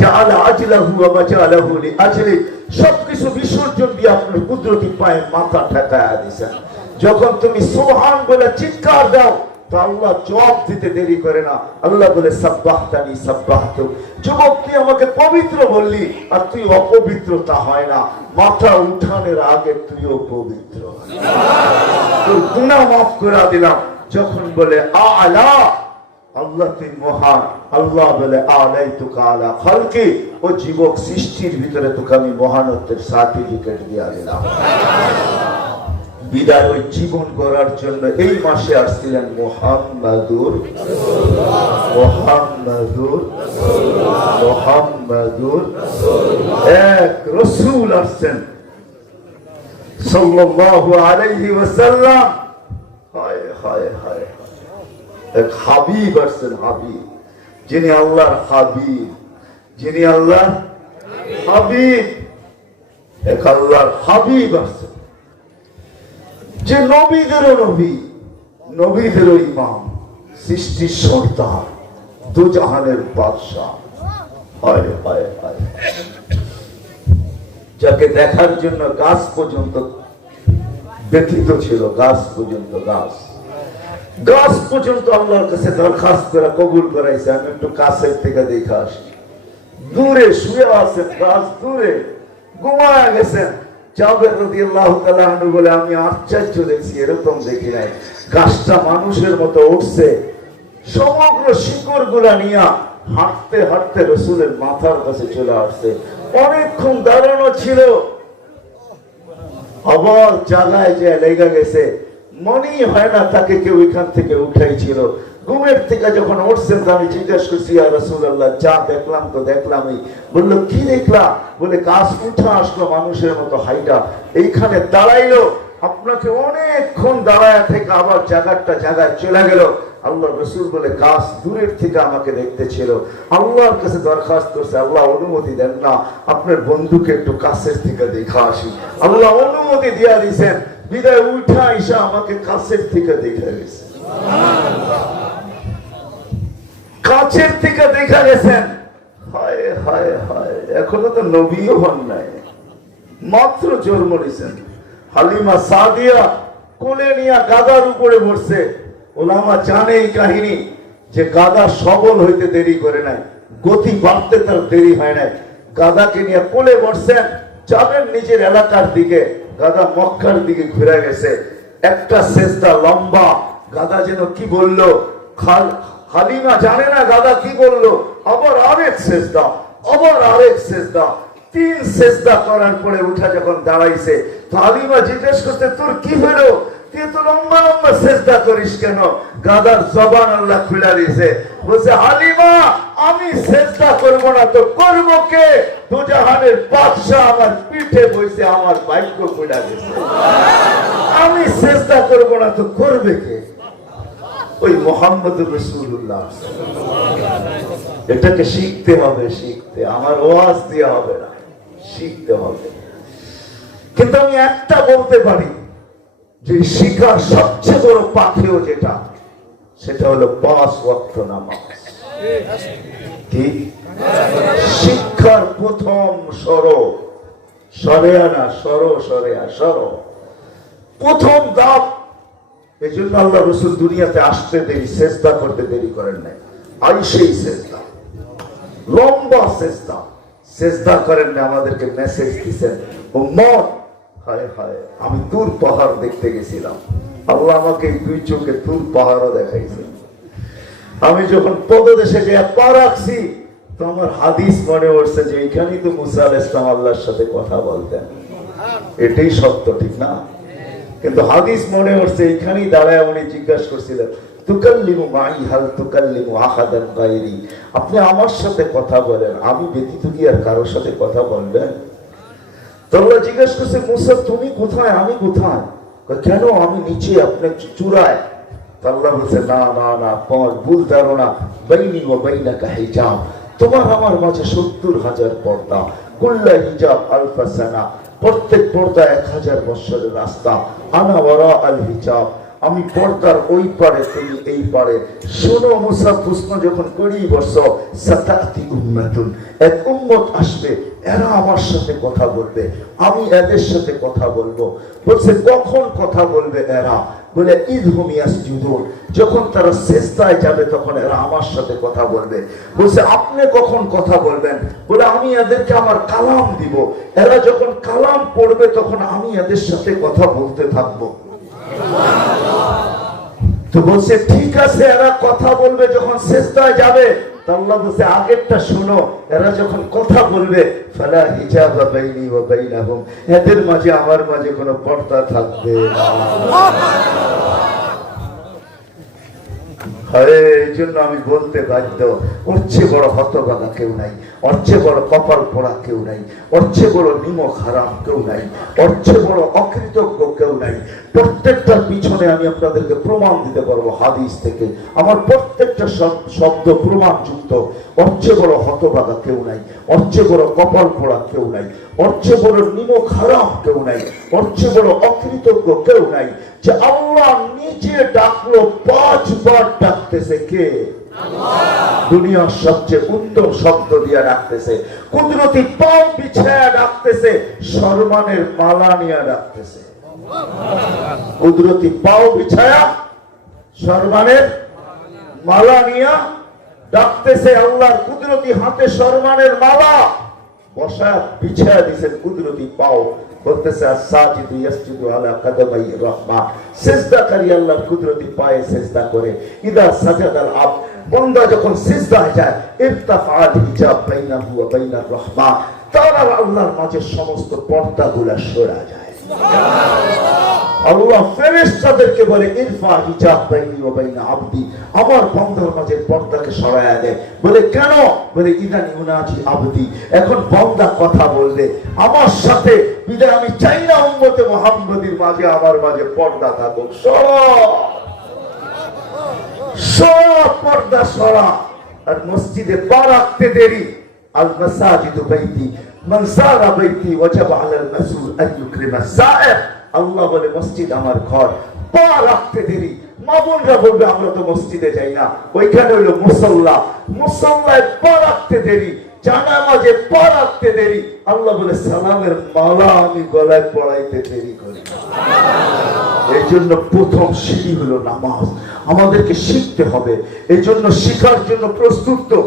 জাআলা আজলাহু ওয়া মাজালাহু লিআজলি, সবকিছু বিসর্জন দিয়ে আপনার কুদরতি পায়ে মাথা ঠেকায়া দিয়েছেন। যখন তুমি সুবহান বলে চিৎকার দাও, তো আল্লাহ জবাব দিতে দেরি করে না। আল্লাহ বলে, সাব্বাহতানি সাব্বাহতু, যুবক তুই আমাকে পবিত্র বললি, আর তুই অপবিত্র তা হয় না। মাথা উঠানোর আগে তুইও পবিত্র, তোর গুনাহ মাফ করে দিলাম। যখন বলে আলা, আল্লাহ তুই মহান। আল্লাহ বলে আলাইতুকা আলা খালকি, ও যুবক সৃষ্টির ভিতরে তোকে আমি মহানত্বের সার্টিফিকেট দিয়ে দিলাম। বিদায় ওই জীবন গড়ার জন্য এই মাসে আসছিলেন মুহাম্মাদুর এক রাসূল আসছেন সাল্লাল্লাহু আলাইহি ওয়াসাল্লাম। হায় হায় হায়, এক হাবিব আসছেন, হাবিব, যিনি আল্লাহর হাবিব, যিনি আল্লাহর হাবিব। এক আল্লাহর হাবিব আসছেন, যে নবীদেরও নবী, নবীদেরও ইমাম, সৃষ্টির সর্দার, দুজাহানের বাদশাহ। হায় হায় হায়, যাকে দেখার জন্য গাছ পর্যন্ত ব্যথিত ছিল, গাছ পর্যন্ত, গাছ পর্যন্ত আল্লাহর কাছে দরখাস্ত করে কবুল করাইছে, আমি একটু কাছের থেকে দেখে আসি। দূরে শুয়ে আছেন, গাছ দূরে ঘুমায়া গেছেন। জাবের রাদিয়াল্লাহু তাআলা আনহু বলে, আমি আশ্চর্য দেখছি, এরকম দেখি নাই। গাছটা মানুষের মতো উঠছে, সমগ্র শিকড় গুলা নিয়ে হাঁটতে হাঁটতে রাসূলের মাথার কাছে চলে আসছে। অনেকক্ষণ দাঁড়ানো ছিল, আবার জায়গায় যে লেগে গেছে, মনেই হয় না তাকে কেউ এখান থেকে উঠাইছিল। ঘুমের থেকে যখন উঠছেন তো আমি জিজ্ঞেস করছি, ইয়া রাসূলুল্লাহ, যা দেখলাম তো দেখলামই। বললো, কি দেখলা? বলে, গাছ উঠা আসলো মানুষের মতো হাইটা, এইখানে দাঁড়াইলো, আপনাকে অনেকক্ষণ দাঁড়ায় থেকে আবার জায়গায় চলে গেল। আল্লাহ রসুল বলে, গাছ দূরের থেকে আমাকে দেখতেছিল। আল্লাহর কাছে দরখাস্ত করছে, আল্লাহ অনুমতি দেন না, আপনার বন্ধুকে একটু কাছের থেকে দেখা আসি। আল্লাহ অনুমতি দিয়া দিয়েছেন, বিদায় উঠা আইসা আমাকে কাছের থেকে দেখা গেছে, কাছের থেকে দেখা গেছেন। হায় হায় হায়, এখনো তো নবীও হন নাই, মাত্র জন্ম নিয়েছেন। হালিমা সাদিয়া কোলে নিয়ে গাদার উপরে বসছে। ওলামা জানে এই কাহিনী যে গাদা সবল হইতে দেরি করে নাই, গতি বাড়তে তার দেরি হয় নাই। গাদাকে নিয়ে কোলে বসছেন, যাবেন নিজের এলাকার দিকে, গাদা মক্কার দিকে ঘুরে গেছে। একটা সেজদা লম্বা, গাদা যেন কি বললো, হালিমা জানে না গাদা কি বললো। আবার আরেক সেজদা, আবার আরেক সেজদা, 3 সেজদা করার পরে উঠা যখন দাঁড়াইছে, তো হালিমা জিজ্ঞেস করতে, তোর কি হলো? তুই তো লম্বা লম্বা সেজদা করিস কেন? গাদার জবান আল্লাহ খুলে দিয়েছে। বলছে, হালিমা, আমি সেজদা করব না তো করব কে? দুজাহানের বাদশাহ আমার পিঠে বসে আমার ভাগ্য খুলে দিয়েছে। আমি সেজদা করব না তো করবে কে? ওই মুহাম্মদুর রাসূলুল্লাহ। এটাকে শিখতে হবে, শিখতে, আমার ওয়াজ দেওয়া হবে না, শিখতে হবে। কিন্তু আমি একটা বলতে পারি যে শিখার সবচেয়ে বড় পাথেয় যেটা, সেটা হলো 5 ওয়াক্ত নামাজ। কি শিক্ষার প্রথম প্রথম ধাপ। এই জন্য আল্লাহ রাসূল দুনিয়াতে আসতে দেরি, সেজদা করতে দেরি করেন নাই। আইসেই সেজদা, লম্বা সেজদা, সেজদা করেন না। আমাদেরকে মেসেজ দিচ্ছেন, উম্মত, হায় হায়, আমি তুর পাহাড় দেখতে গেছিলাম, আল্লাহ আমাকে 2 চোখে তুর পাহাড়ও দেখাইছে। আমি যখন পদদেশে গিয়ে পা রাখছি, তো আমার হাদিস মনে পড়ছে যে এখানেই তো মুসা আলাইহিস সালাম আল্লাহর সাথে কথা বলতেন। এটাই সত্য, ঠিক না? কিন্তু হাদিস মনে পড়ছে এখানেই দাঁড়ায় উনি জিজ্ঞাসা করছিলেন, তুকাল্লিমু মাই হাল তুকাল্লিমু আহাদান গায়রি, আপনি আমার সাথে কথা বলেন, আমি ব্যতীত কি আর কারোর সাথে কথা বলবেন? তোমরা জিজ্ঞাসা করছে, মুসা তুমি কোথায়, আমি কোথায়? কেন, আমি নিচে, আপনি চূড়ায়। আল্লাহ বলছে, না না না, তোমার ভুল ধারণা, বাইনি ওয়া বাইনাকা হিজাব, তোমার আমার মাঝে 70,000 পর্দা, কুল্লা হিজাব আলফা সানা, প্রত্যেক পর্দা 1000 বছরের রাস্তা। আনা ওয়ারা আল হিজাব, আমি পর্দার ওই পারে, তুমি এই পারে। শোনো মুসা, প্রশ্ন যখন করি বসো, সাতাতি উম্মাতুন, এক উম্মত আসবে, এরা আমার সাথে কথা বলবে, আমি এদের সাথে কথা বলবো। বলছে, কখন কথা বলবে এরা? বলে, ইদহুম ইয়াসজুদুন, যখন তারা সিজদায় যাবে তখন এরা আমার সাথে কথা বলবে। বলছে, আপনি কখন কথা বলবেন? বলে, আমি এদেরকে আমার কালাম দিব, এরা যখন কালাম পড়বে তখন আমি এদের সাথে কথা বলতে থাকবো। তো বলছে, ঠিক আছে, এরা কথা বলবে যখন সিজদায় যাবে। আল্লাহ বলছে, আগেরটা শোনো, এরা যখন কথা বলবে, ফালা হিজাবা বাইনি ওয়া বাইনাহুম, এদের মাঝে আমার মাঝে কোনো পর্দা থাকবে না। এই জন্য আমি বলতে বাধ্য, ওর চেয়ে বড় হতভাগা কেউ নাই, ওর চেয়ে বড় কপাল পোড়া কেউ নাই, ওর চেয়ে বড় নিমক হারাম কেউ নাই, ওর চেয়ে বড় অকৃতজ্ঞ কেউ নাই। প্রত্যেকটার পিছনে আমি আপনাদেরকে প্রমাণ দিতে পারবো হাদিস থেকে, আমার প্রত্যেকটা শব্দ প্রমাণযুক্ত। ওর চেয়ে বড় হতভাগা কেউ নাই, ওর চেয়ে বড় কপাল পোড়া কেউ নাই, ওর চেয়ে বড় নিমক হারাম কেউ নাই, ওর চেয়ে বড় অকৃতজ্ঞ কেউ নাই। যে আল্লাহ নিজে ডাকলো, 5 বার ডাকতেছে কে? দুনিয়ার সবচেয়ে উত্তম শব্দ দিয়ে ডাকতেছে, কুদরতি পাও বিছায়া ডাকতেছে, সম্মানের মালা নিয়ে ডাকতেছে। কুদরতি পাও বিছায়া সম্মানের মালা নিয়ে ডাকতেছে। আল্লাহর কুদরতি হাতে সম্মানের মালা বসা বিছায়া দিয়েছেন, কুদরতি পাও। বলতেছে, সাজিদু ইয়াসজুদু আলা কাদামাই রাহমা, সিজদাকারী আল্লাহর কুদরতি পায়ে সিজদা করে। ইদা সাজাদাল আব, বান্দা যখন সিজদায় যায়, ইরতাফাআল হিজাব বাইনাহু ওয়া বাইনার রাহমা, তার আর আল্লাহর মাঝে সমস্ত পর্দাগুলো সরে যায়। আল্লাহ ফেরেশতাদেরকে বলে ইরফা হিজাব বাইনি ওয়া বাইনা আবদি, আমার বান্দার মাঝে পর্দাকে সরায়া দে। বলে কেন? বলে ইদান ইউনাজি আবদি, এখন বান্দা কথা বললে আমার সাথে, বিদায় আমি চাই না উম্মতে মুহাম্মাদীর মাঝে আমার মাঝে পর্দা থাকুক। সব পর্দা সরা। আর মসজিদে পা রাখতে দেরি, আল মাসাজিদু বাইতি মান যারা বাইতি ওয়াজাবা আলাল মাসউল আন ইউকরিমা যায়ের। আল্লাহ বলে মসজিদ আমার ঘর, পা রাখতে দেরি। মা বোনরা বলবে আমরা তো মসজিদে যাই না, ওইখানে হইলো মুসল্লা, মুসল্লায় পা রাখতে দেরি, জানামাজে পা রাখতে দেরি। আল্লাহ বলে সালামের মালা আমি গলায় পড়াইতে দেরি করি। এই জন্য প্রথম সিঁড়ি হলো নামাজ, আমাদেরকে শিখতে হবে। এই জন্য শিখার জন্য প্রস্তুত তো?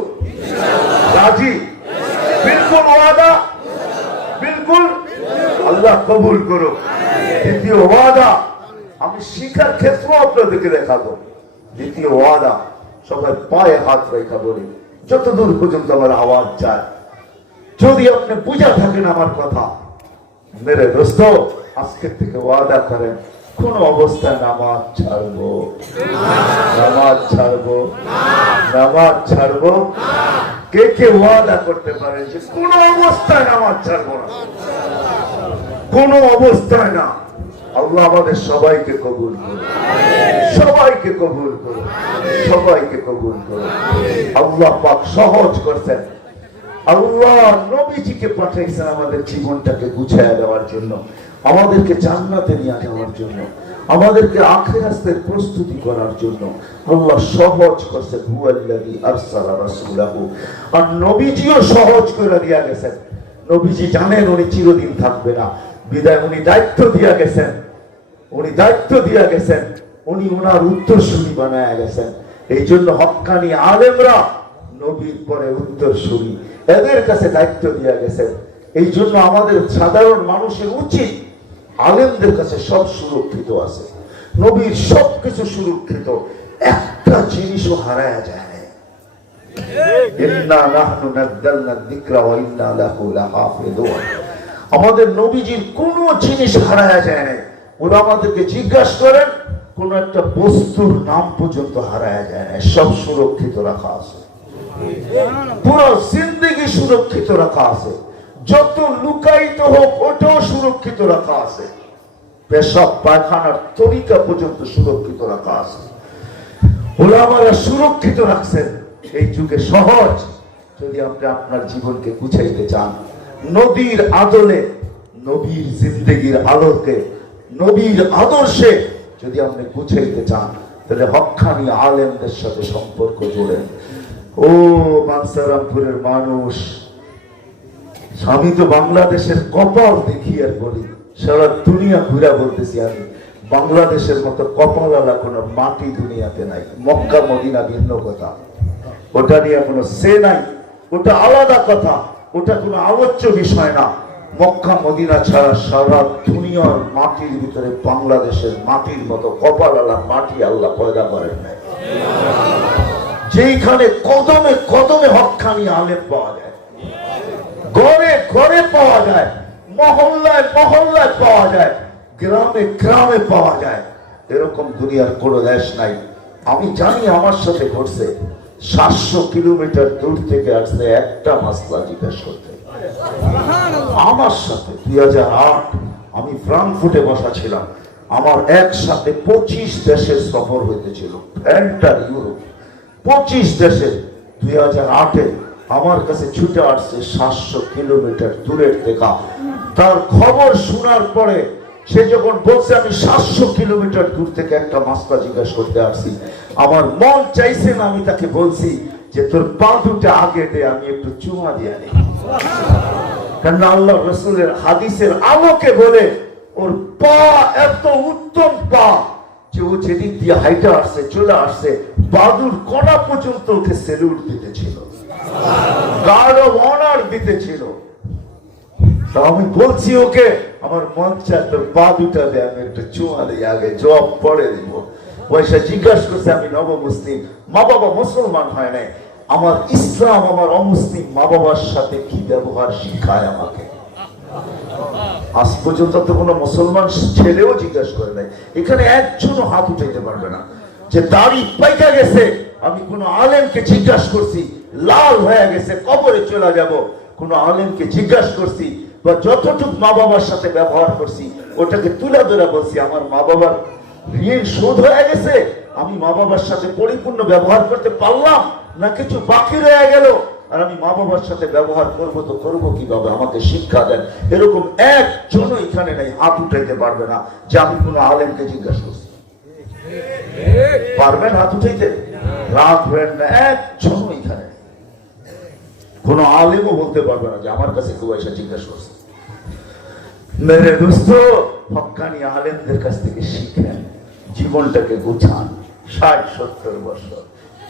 রাজি? বিলকুল ওয়াদা? বিলকুল? আল্লাহ কবুল করো। দ্বিতীয় ওয়াদা, আমি শিখার ক্ষেত্র আপনাদেরকে দেখাবো। দ্বিতীয় ওয়াদা, সবাই পায়ে হাত রেখা বলি যতদূর পর্যন্ত আমার আওয়াজ যায়। যদি আপনি বুঝা থাকেন আমার কথা, মেরে দোস্ত আজকের থেকে ওয়াদা করেন কোন অবস্থায় নামাজ ছাড়বো, নামাজ ছাড়বো, নামাজ ছাড়বো। কে কে ওয়াদা করতে পারেন যে কোন অবস্থায় নামাজ ছাড়বো না, কোন অবস্থায় না? আল্লাহ আমাদের সবাইকে কবুল করুন, সবাইকে কবুল করুন, সবাইকে কবুল করুন। আল্লাহ পাক সহজ করছেন। আল্লাহ নবীজিকে পাঠাইছেন আমাদের জীবনটাকে গুছিয়ে দেওয়ার জন্য, আমাদেরকে জান্নাতে নিয়ে যাওয়ার জন্য, আমাদেরকে আখিরাতের প্রস্তুতি করার জন্য। আল্লাহ সহজ করছে। হুয়াল্লাযী আরসালা রাসূলাহু, আর নবীজিও সহজ করে দিয়া গেছেন। নবীজি জানেন উনি চিরদিন থাকবে না, বিদায় উনি দায়িত্ব দিয়া গেছেন, উনি দায়িত্ব দিয়া গেছেন, উনি ওনার উত্তরসূরি বানায়া গেছেন। এই জন্য হক্কানি আলেমরা নবীর পরে উত্তরসূরি, এদের কাছে দায়িত্ব দিয়া গেছেন। এই জন্য আমাদের সাধারণ মানুষের উচিত আলেমদের কাছে সব সুরক্ষিত আছে, নবীর সবকিছু সুরক্ষিত, একটা জিনিসও হারায়া যায় না। ইন্না নাহনু নাযালনা যিকরা ওয়া ইন্না লাহু লাহাফিজুন। আমাদের নবীজির কোন জিনিস হারায়া যায় না। ওরা আমাদেরকে জিজ্ঞাসা করেন, কোন একটা বস্তুর নাম পর্যন্ত হারায়া যায় না, সব সুরক্ষিত রাখা আছে। পুরো জিন্দেগি সুরক্ষিত রাখা আছে, যত লুকায়িত হোক ওটাও সুরক্ষিত রাখা আছে, পেশাব পায়খানার তরিকা পর্যন্ত সুরক্ষিত রাখা আছে। ওলামারা সুরক্ষিত রাখছেন। এই যুগে সহজ, যদি আপনি আপনার জীবনকে গুছাইতে চান, নবীর আদলে, নবীর জিন্দেগির আলোকে, নবীর আদর্শে যদি আপনি গুছাইতে চান, তাহলে হক্কানি আলেমদের সাথে সম্পর্ক জোড়েন। ও বাঞ্ছারামপুরের মানুষ, আমি তো বাংলাদেশের কপাল দেখি আর বলি, সারা দুনিয়া ঘুরা বলতেছি আমি, বাংলাদেশের মতো কপালওয়ালা কোনো মাটি দুনিয়াতে নাই। মক্কা মদিনা ভিন্ন কথা, ওটা নিয়ে কোনো সে নাই, ওটা আলাদা কথা, ওটা কোনো আলোচ্য বিষয় না। মক্কা মদিনা ছাড়া সারা দুনিয়ার মাটির ভিতরে বাংলাদেশের মাটির মতো কপালওয়ালা মাটি আল্লাহ পয়দা করেন নাই। যেখানে কদমে কদমে হক্কানি আলেম পাওয়া যায়, ঘরে ঘরে পাওয়া যায়, মহল্লায় মহল্লায় পাওয়া যায়, গ্রামে গ্রামে পাওয়া যায়, এরকম দুনিয়ার কোনো দেশ নাই। আমি জানি আমার সাথে ঘটছে, 700 কিলোমিটার দূর থেকে আসছে একটা মাসলা জিজ্ঞেস করতে আমার সাথে। 2008 আমি ফ্রাঙ্কফুর্টে বসা ছিলাম, আমার একসাথে 25 দেশের সফর হইতেছিল, এন্টার ইউরোপ 25 দেশে। 2008-এ আমার কাছে ছুটে আসছে 700 কিলোমিটার দূরের থেকে। তার খবর শোনার পরে সে যখন বলছে আমি 700 কিলোমিটার দূর থেকে একটা মাসলা জিজ্ঞাসা করতে আসছি, আমার মন চাইছে না, আমি তাকে বলছি যে তোর পা দুটো আগে দে, আমি একটু চুমা দিয়ে নিই। কারণ আল্লাহ রাসূলের হাদিসের আলোকে বলে ওর পা এত উত্তম পা যে ও যেদিক দিয়ে হাইটা আসছে চলে আসছে, বাদুর কণা পর্যন্ত ওকে সেলুট দিতেছিল, গার্ড অফ অনার দিতেছিল। আমি বলছি ওকে, আমার মন চায় তোর পা দুটা দে, আমি একটা চুমা দিই, আগে জব পরে দিব। পয়সা জিজ্ঞাসা করছে, আমি নব মুসলিম, মা বাবা মুসলমান হয় নাই, আমার ইসলাম আমার অমুসলিম মা বাবার সাথে কি ব্যবহার শিখায় আমাকে। আজ পর্যন্ত তো কোনো মুসলমান ছেলেও জিজ্ঞাসা করে নাই, এখানে একজনও হাত উঠাইতে পারবে না যে দাড়ি পাইকা গেছে আমি কোন আলেমকে জিজ্ঞাসা করছি, লাল হয়ে গেছে কবরে চলে যাব, কোন আলেমকে জিজ্ঞাসা করছি বা যতটুকু মা বাবার সাথে ব্যবহার করছি ওটাকে তুলে ধরে বলছি আমার মা বাবার ঋণ শোধ হয়ে গেছে, আমি মা বাবার সাথে পরিপূর্ণ ব্যবহার করতে পারলাম না কিছু বাকি রয়ে গেল, আর আমি মা বাবার সাথে ব্যবহার করব তো করবো কিভাবে, আমাকে শিক্ষা দেন। এরকম একজনও এখানে নাই, হাত উঠাইতে পারবে না যে আমি কোনো আলেমকে জিজ্ঞাসা করছি। পারবেন হাত উঠাইতে? রাত হবেন না, একজনও এখানে কোন আলেমও বলতে পারবে না যে আমার কাছে কেউ এসে জিজ্ঞাসা করছে। মেরে দোস্ত, হক্কানি আলেমদের কাছ থেকে শিখেন, জীবনটাকে গুছান। 60-70 বছর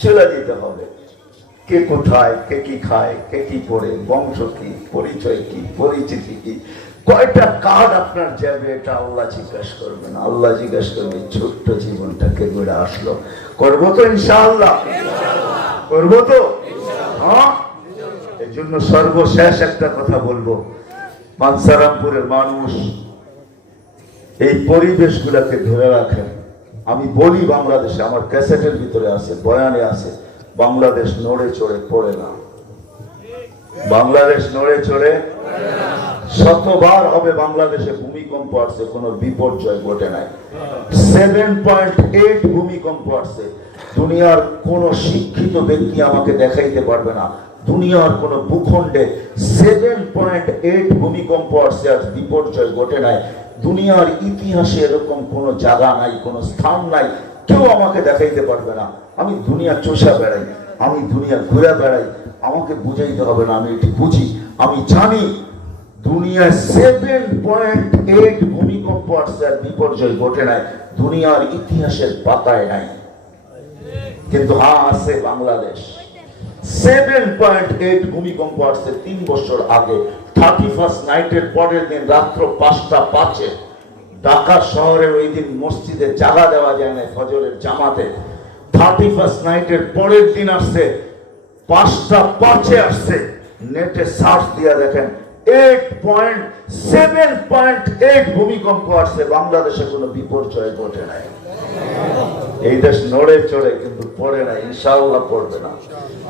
চলে যেতে হবে। কে কোথায়, কে কি খায়, কে কি পড়ে, বংশ কি, পরিচয় কি, পরিচিতি কি, কয়টা কার্ড আপনার যাবে, এটা আল্লাহ জিজ্ঞাসা করবে না। আল্লাহ জিজ্ঞাসা করবে ছোট্ট জীবনটাকে গড়ে আসলো, করবো তো ইনশাআল্লাহ, করবো তো। হ্যাঁ, এই জন্য সর্বশেষ একটা কথা বলবো, বাঞ্ছারামপুরের মানুষ এই পরিবেশ গুলাকে ধরে রাখেন। আমি বলি বাংলাদেশে, আমার ক্যাসেটের ভিতরে আছে, বয়ানে আছে, বাংলাদেশ নড়ে চড়ে পড়ে না, বাংলাদেশ নড়ে চড়ে। শতবার হবে বাংলাদেশে ভূমিকম্প আসছে, কোন বিপর্যয় ঘটে নাই। 7.8 ভূমিকম্প আসছে। দুনিয়ার কোন শিক্ষিত ব্যক্তি আমাকে দেখাইতে পারবে না দুনিয়ার কোন ভূখণ্ডে 7.8 ভূমিকম্প আসছে আর বিপর্যয় ঘটে নাই। দুনিয়ার ইতিহাসে এরকম কোন জায়গা নাই, কোন স্থান নাই, কেউ আমাকে দেখাইতে পারবে না। আমি দুনিয়া চষা বেড়াই, আমি দুনিয়া ঘুরে বেড়াই, আমাকে বুঝাইতে হবে না, আমি এটি বুঝি, আমি জানি দুনিয়ায় 7.8 ভূমিকম্প আসছে আর বিপর্যয় ঘটে নাই, দুনিয়ার ইতিহাসের পাতায় নাই। কিন্তু হ্যাঁ, আছে বাংলাদেশ। 7.8 ভূমিকম্প আসছে 3 বছর আগে, 31st নাইটের পরের দিন রাত্র 5:05 ঢাকা শহরের ওই দিন মসজিদে জাগা দেওয়া যায় না ফজরের জামাতে। 31st নাইটের পরের দিন আসছে 5:05 আসছে, নেটে সার্চ দিয়ে দেখেন 7.8 ভূমিকম্প আসছে, বাংলাদেশে কোনো বিপর্যয় ঘটে নাই। এই দেশ নড়ে চড়ে কিন্তু পড়ে না, ইনশাআল্লাহ পড়বে না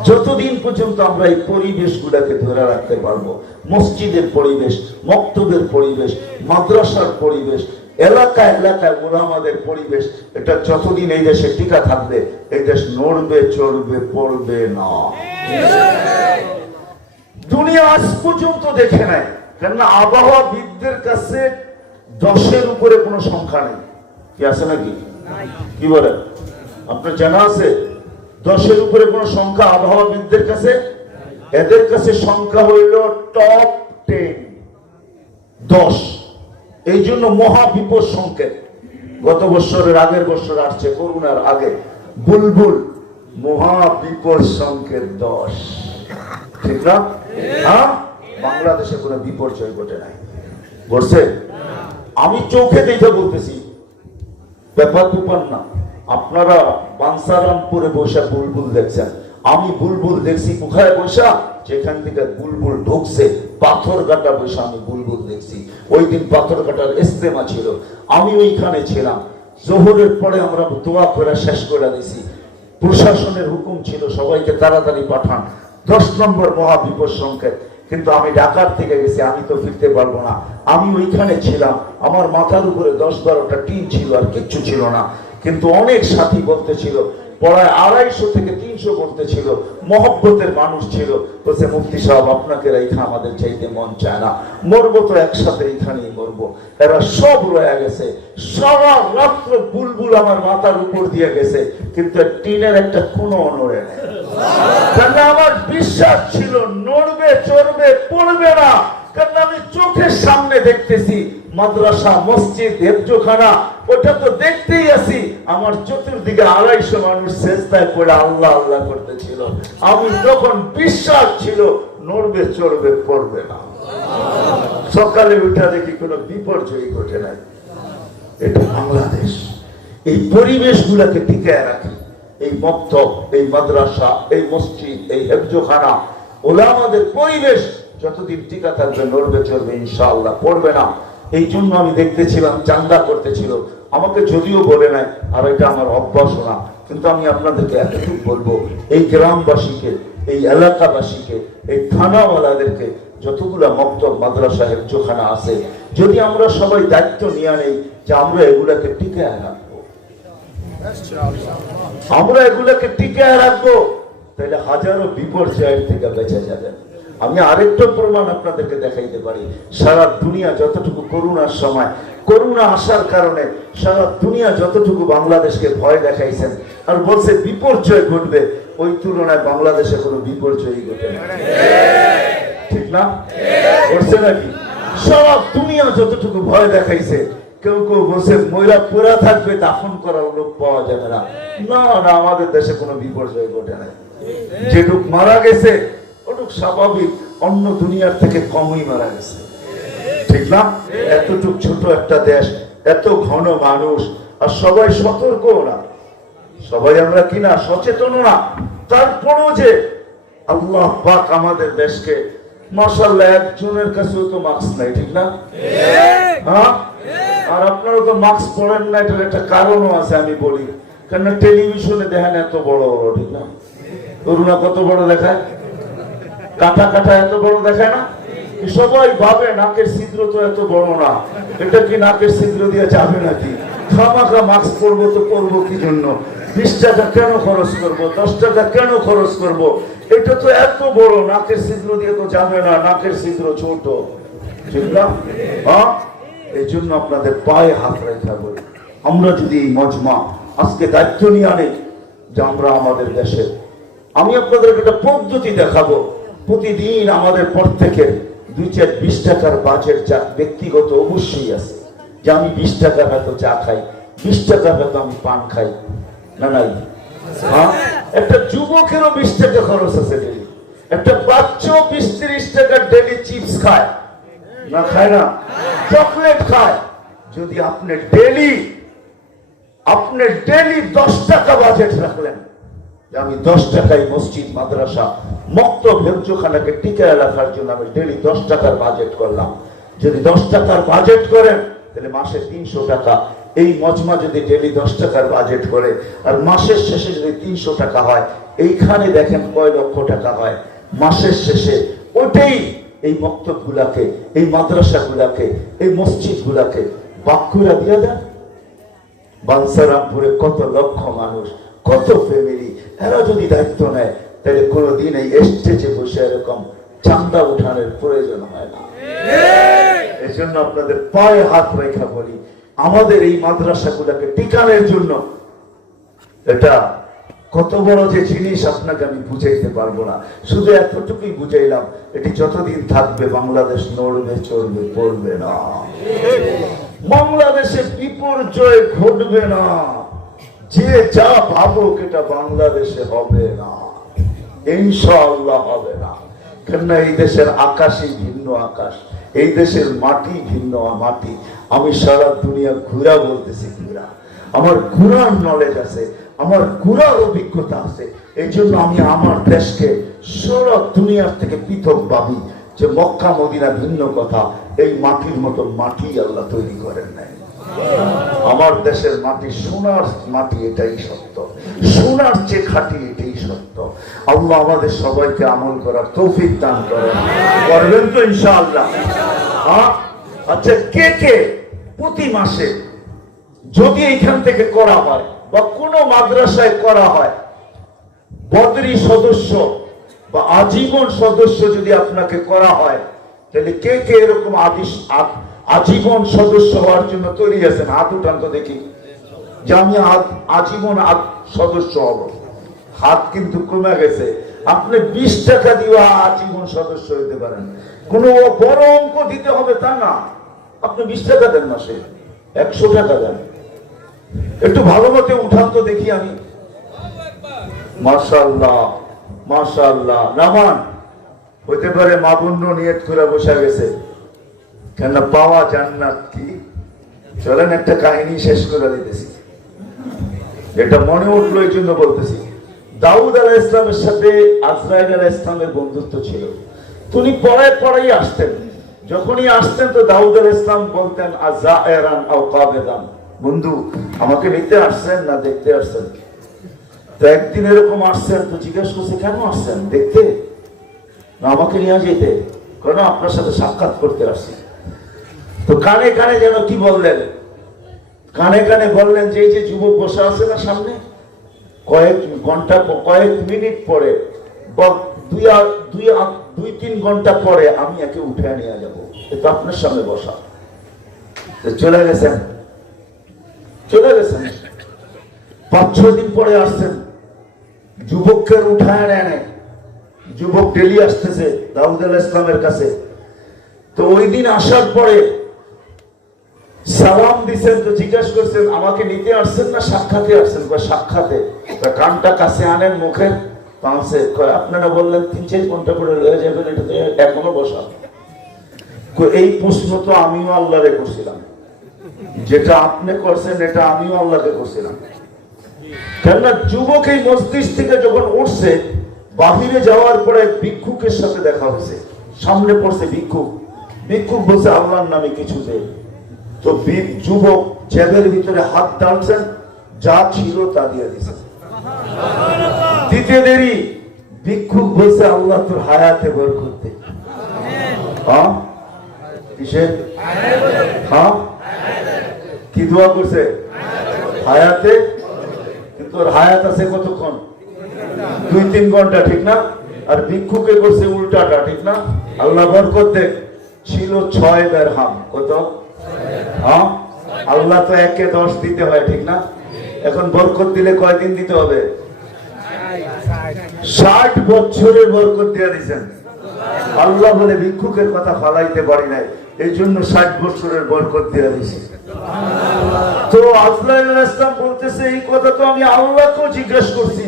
যতদিন পর্যন্ত আমরা এই পরিবেশ গুলাকে ধরে রাখতে পারবো। মসজিদের পরিবেশ, মক্তবের পরিবেশ, মাদ্রাসার পরিবেশ, এলাকা এলাকায় ওলামাদের পরিবেশ, এটা যতদিন এই দেশে টিকা থাকবে এই দেশ নড়বে চড়বে পড়বে না। দুনিয়া আজ পর্যন্ত দেখে নাই, কেননা আবহাওয়াবিদদের কাছে 10-এর উপরে কোনো সংখ্যা নেই। কি আছে নাকি? কি বলেন? আপনার জানা আছে 10-এর উপরে কোন সংখ্যা আবহাওয়াবিদদের কাছে? এদের কাছে সংখ্যা হইল টপ 10, 10। এই জন্য মহাবিপদ সংকেত। গত বছরের আগের বছর আসছে, করোনার আগে, বুলবুল মহাবিপদ সংকেত 10, ঠিক না? হ্যাঁ, বাংলাদেশে কোনো বিপর্যয় ঘটে নাই, ঘটছে? আমি চোখে দেখে বলতেছি, ব্যাপার ব্যাপার না। আপনারা বাঞ্ছারামপুরে বসে বুলবুল দেখছেন, আমি বুলবুল দেখছি কোথায় বসা, যেখান থেকে বুলবুল ঢুকছে পাথরঘাটা বসে আমি বুলবুল দেখছি। ওই দিন পাথরঘাটার ইস্তেমা ছিল, আমি ওইখানে ছিলাম। জোহরের পরে আমরা দোয়া করে শেষ করে দিছি। প্রশাসনের হুকুম ছিল সবাইকে তাড়াতাড়ি পাঠান, 10 নম্বর মহাবিপদ সংকেত। কিন্তু আমি ঢাকার থেকে গেছি, আমি তো ফিরতে পারবো না। আমি ওইখানে ছিলাম, আমার মাথার উপরে 10-12টা টিন ছিল, আর কিচ্ছু ছিল না। কিন্তু অনেক সাথী বলতেছিল, পড়ায় 250 থেকে 300 বলতেছিল, মহব্বতের মানুষ ছিল। বলছে মুফতি সাহেব আপনাকে রেখা আমাদের চাইতে মন চায় না, মরবো তো একসাথে এখানেই মরবো। এরা সব রয়ে গেছে, সারা রাত্র বুলবুল আমার মাথার উপর দিয়ে গেছে, কিন্তু টিনের একটা কোনো নড়ে নেই। আমার বিশ্বাস ছিল নড়বে চড়বে পড়বে না, কারণ আমি চোখের সামনে দেখতেছি মাদ্রাসা, মসজিদ, হেফজোখানা, ওটা তো দেখতেই আছি। আমার চতুর্দিকে 250 মানুষ সেজদায় পড়ে আল্লাহ আল্লাহ করতেছিল। আমি তখন বিশ্বাস ছিল নড়বে চড়বে পড়বে না। সকালে উঠা দেখি কোনো বিপর্যয় ঘটে নাই। এটা বাংলাদেশ। এই পরিবেশ গুলাকে টিকায় রাখি, এই মক্তব, এই মাদ্রাসা, এই মসজিদ, এই হেফজোখানা, ওলামাদের পরিবেশ যতদিন টিকা থাকবে নড়বে চড়বে ইনশাআল্লাহ পড়বে না। এই জন্য আমি দেখতেছিলাম চান্দা করতেছিল, আমাকে যদিও বলে নাই, আর এটা আমার অভ্যাস না, কিন্তু আমি আপনাদেরকে এতটুকু বলবো, এই গ্রামবাসীকে, এই এলাকাবাসীকে, এই থানাওয়ালাদেরকে, যতগুলা মক্তব মাদ্রাসা হেফজোখানা আছে, যদি আমরা সবাই দায়িত্ব নিয়ে নেই যে আমরা এগুলাকে টিকায় রাখবো, আমরা এগুলাকে টিকায় রাখবো, তাহলে হাজারো বিপর্যয়ের থেকে বেঁচে যাবেন। আমি আরেকটা প্রমাণ আপনাদেরকে দেখাইতে পারি। সারা দুনিয়া যতটুকু করোনার সময়, করোনা আসার কারণে সারা দুনিয়া যতটুকু বাংলাদেশকে ভয় দেখাইছেন আর বলছে বিপর্যয় ঘটবে, ওই তুলনায় বাংলাদেশে কোনো বিপর্যয়ই ঘটে না, ঠিক না? ঘটছে নাকি? সব দুনিয়া যতটুকু ভয় দেখাইছে, কেউ কেউ বলছে ময়রা পুরা থাকবে, দাফন করার লোক পাওয়া যাবে না। না না, আমাদের দেশে কোনো বিপর্যয় ঘটে নাই। যেটুক মারা গেছে ওটুক স্বাভাবিক, অন্য দুনিয়ার থেকে কমই মারা গেছে, ঠিক না? এতটুক ছোট একটা দেশ, এত ঘন মানুষ, আর সবাই সতর্ক না, সবাই আমরা কিনা সচেতন না। তারপরও যে আল্লাহ পাক আমাদের দেশকে, মাশাআল্লাহ, একজনের কাছেও তো মাস্ক নাই, ঠিক না? হ্যাঁ, আর আপনারা তো মাস্ক পরেন না, এটার একটা কারণও আছে, আমি বলি। কেন টেলিভিশনে দেখেন এত বড় বড়, ঠিক না? করোনা কত বড় দেখায়, কাটা কাটা এত বড় দেখায় না? সবাই ভাবে নাকের ছিদ্র তো এত বড় না, এটা কি নাকের ছিদ্র দিয়ে যাবে নাকি? খামাখা মাস্ক পরবো তো পরবো কি জন্য? 20 টাকা কেন খরচ করবো, 10 টাকা কেন খরচ করবো? এটা তো এত বড়, নাকের ছিদ্র দিয়ে তো যাবে না, নাকের ছিদ্র ছোট, ঠিক না? হ্যাঁ, এই জন্য আপনাদের পায়ে হাত রেখা বলি, আমরা যদি এই মজমা আজকে দায়িত্ব নিয়ে আনি যে আমরা আমাদের দেশে, আমি আপনাদেরকে একটা পদ্ধতি দেখাবো। প্রতিদিন আমাদের প্রত্যেকের 2-20 টাকার বাজেট যা ব্যক্তিগত অবশ্যই আছে, যে আমি 20 টাকা হয়তো চা খাই, 20 টাকা হয়তো আমি পান খাই, না নাই? হ্যাঁ, একটা যুবকেরও 20 টাকা খরচ আছে ডেলি, একটা বাচ্চাও 20-30 টাকা ডেলি চিপস খায়, না খায় না? চকলেট খায়। যদি আপনি ডেলি 10 টাকা বাজেট রাখলেন, আমি 10 টাকায় মসজিদ, মাদ্রাসা, মক্তব, হেফজোখানাকে টিকায় রাখার জন্য আমি ডেলি 10 টাকার বাজেট করলাম। যদি 10 টাকার বাজেট করেন তাহলে মাসে 300 টাকা। এই মজমা যদি ডেলি 10 টাকার বাজেট করে আর মাসের শেষে যদি 300 টাকা হয়, এইখানে দেখেন কয় লক্ষ টাকা হয় মাসের শেষে। ওটাই এই মক্তব গুলাকে, এই মাদ্রাসা গুলাকে, এই মসজিদ গুলাকে বাক্যরা দিয়ে দেন। বাঞ্ছারামপুরে কত লক্ষ মানুষ, কত ফ্যামিলি, এরা যদি দায়িত্ব নেয় তাহলে কোনোদিন এই স্টেজে বসে এরকম চান্দা উঠানোর প্রয়োজন হয় না। এই জন্য আপনাদের পায়ে হাত রেখা বলি, আমাদের এই মাদ্রাসাগুলোকে টিকানোর জন্য, এটা কত বড় যে জিনিস আপনাকে আমি বুঝাইতে পারবো না, শুধু এতটুকুই বুঝাইলাম, এটি যতদিন থাকবে বাংলাদেশ নড়বে চড়বে পড়বে না, বাংলাদেশে বিপর্যয় ঘটবে না। যে যা ভাবুক এটা বাংলাদেশে হবে না, ইনশাআল্লাহ হবে না। কেননা এই দেশের আকাশই ভিন্ন আকাশ, এই দেশের মাটি ভিন্ন মাটি। আমি সারা দুনিয়া ঘুরা বলতেছি, ঘুরা, আমার ঘুরার নলেজ আছে, আমার ঘুরার অভিজ্ঞতা আছে। এই জন্য আমি আমার দেশকে সারা দুনিয়ার থেকে পৃথক ভাবি, যে মক্কা মদিনা ভিন্ন কথা, এই মাটির মতো মাটি আল্লাহ তৈরি করেন নাই। আমার দেশের মাটি সোনার মাটি, এটাই সত্য, সোনার চেয়ে খাঁটি, এটাই সত্য। আল্লাহ আমাদের সবাইকে আমল করার তৌফিক দান করেন, করবেন তো ইনশাআল্লাহ? আচ্ছা, কে কে প্রতি মাসে যদি এইখান থেকে করা হয় বা কোনো মাদ্রাসায় করা হয়, বদরি সদস্য বা আজীবন সদস্য যদি আপনাকে করা হয়, তাহলে কে কে এরকম আজীবন সদস্য হওয়ার জন্য তৈরি আছেন? হাত উঠান তো দেখি, যে আমি আজীবন সদস্য হব। হাত কিন্তু কমে গেছে। আপনি 20 টাকা দিয়ে আজীবন সদস্য হইতে পারেন, কোনো বড় অঙ্ক দিতে হবে তা না। আপনি 20 টাকা দেন, মাসে 100 টাকা দেন, একটু ভালো মতে উঠান তো দেখি আমি। মাশাআল্লাহ মাশাআল্লাহ, নামান হইতে পারে মা বন্ধু নিয়ত করে বসে গেছে, কেন পাওয়া জান্নাত কি? চলেন একটা কাহিনী শেষ করে দিতেছি, এটা মনে উঠলো এই জন্য বলতেছি। দাউদ আলাইহিস সালামের সাথে আজরাইল আলাইহিস সালামের বন্ধুত্ব ছিল। তিনি পড়ায় পড়াই আসতেন, যখনই আসতেন তো দাউদ আলাইহিস সালাম বলতেন আযায়রান আও কাবিদান, বন্ধু আমাকে নিতে আসছেন না দেখতে আসছেন? তো একদিন এরকম আসছেন তো জিজ্ঞেস করছে কেন আসছেন, দেখতে না আমাকে নিয়ে যেতে? কেন, আপনার সাথে সাক্ষাৎ করতে আসছি। তো কানে কানে যেন কি বললেন, কানে কানে বললেন যে এই যে যুবক বসে আছে না সামনে, কয়েক ঘন্টা কয়েক মিনিট পরে দুই তিন ঘন্টা পরে আমি একে উঠে নিয়ে যাবো, তো আপনার সামনে বসা। চলে গেছেন, চলে গেছেন। 5-6 দিন পরে আসছেন, যুবককে উঠায় নেয়। যুবক ডেলি আসতেছে দাউদ আলাইহিস সালামের কাছে। তো ওই দিন আসার পরে সালাম দিচ্ছেন, তো জিজ্ঞাসা করছেন আমাকে নিতে আসছেন না সাক্ষাতে আসছেন? সাক্ষাতে। কানটা কাছে আনেন মুখের পাশে, আপনারা বললেন 3-4 ঘন্টা করে রয়ে যাবেন, এটাতে এখনো বসা। এই প্রশ্ন তো আমিও আল্লাহরে করছিলাম, যেটা আপনি করছেন এটা আমিও আল্লাহকে করছিলাম। কেননা যুবক এই মসজিদ থেকে যখন উঠছে, বাহিরে যাওয়ার পরে ভিক্ষুকের সাথে দেখা হয়েছে, সামনে পড়ছে ভিক্ষুক। ভিক্ষুক বলছে আল্লাহর নামে কিছু দে। তো যুবক জেবের ভিতরে হাত ডালছেন, যা ছিল তা দিয়ে দিয়েছে। দিতে দেরি, ভিক্ষুক বলছে আল্লাহ তোর হায়াতে বরকত দে। হ্যাঁ কিসের? হ্যাঁ কি দোয়া করছে? হায়াতে। কিন্তু ওর হায়াত আছে কতক্ষণ? 2-3 ঘন্টা, ঠিক না? আর ভিক্ষুকে করছে উল্টাটা, ঠিক না? আল্লাহ বরকত দে, ছিল 6 দিরহাম। কত? হ্যাঁ আল্লাহ তো 1-এ 10 দিতে হয়, ঠিক না? এখন বরকত দিলে কয়দিন দিতে হবে? 60 বছরের বরকত দিয়ে দিয়েছেন। আল্লাহ বলে ভিক্ষুকের কথা ফালাইতে পারি নাই, এই জন্য 60 বছরের বরকত দিয়ে দিয়েছে। তো আজরাইল আলাইহিস সালাম বলতেছে এই কথা তো আমি আল্লাহকেও জিজ্ঞেস করছি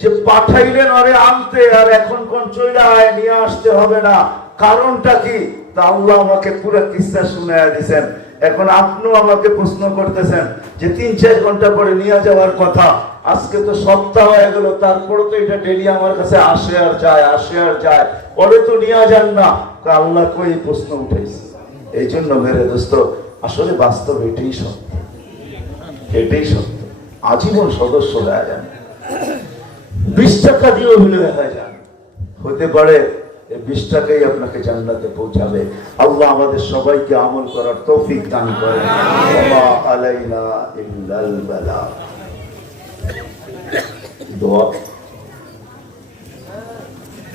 যে পাঠাইলেন আরে আনতে, আর এখন কোন চইলা আয় নিয়ে আসতে হবে না, কারণটা কি? তা আল্লাহ আমাকে পুরো কিসসা শুনায়া দিয়েছেন। এখন আপনিও আমাকে প্রশ্ন করতেছেন যে 3-4 ঘন্টা পরে নিয়ে যাওয়ার কথা, আজকে তো সপ্তাহ হয়ে গেল, তারপরে তো এটা ডেলি আমার কাছে আসে আর যায়, আসে আর যায়, পরে তো নিয়ে যান না। আল্লাহ কই প্রশ্ন উঠেছে। এই জন্য মেরে দোস্ত, আসলে বাস্তব এটাই সত্য, এটাই সত্য। আজীবন সদস্য দেয়া যান, 20 টাকা দিয়েও হলে দেখা যান, হতে পারে 20 টাকাই আপনাকে জান্নাতে পৌঁছাবে। আল্লাহ আমাদের সবাইকে আমল করার তৌফিক দান করেন। ওয়া আলাইনা ইল্লাল বালা। দোয়া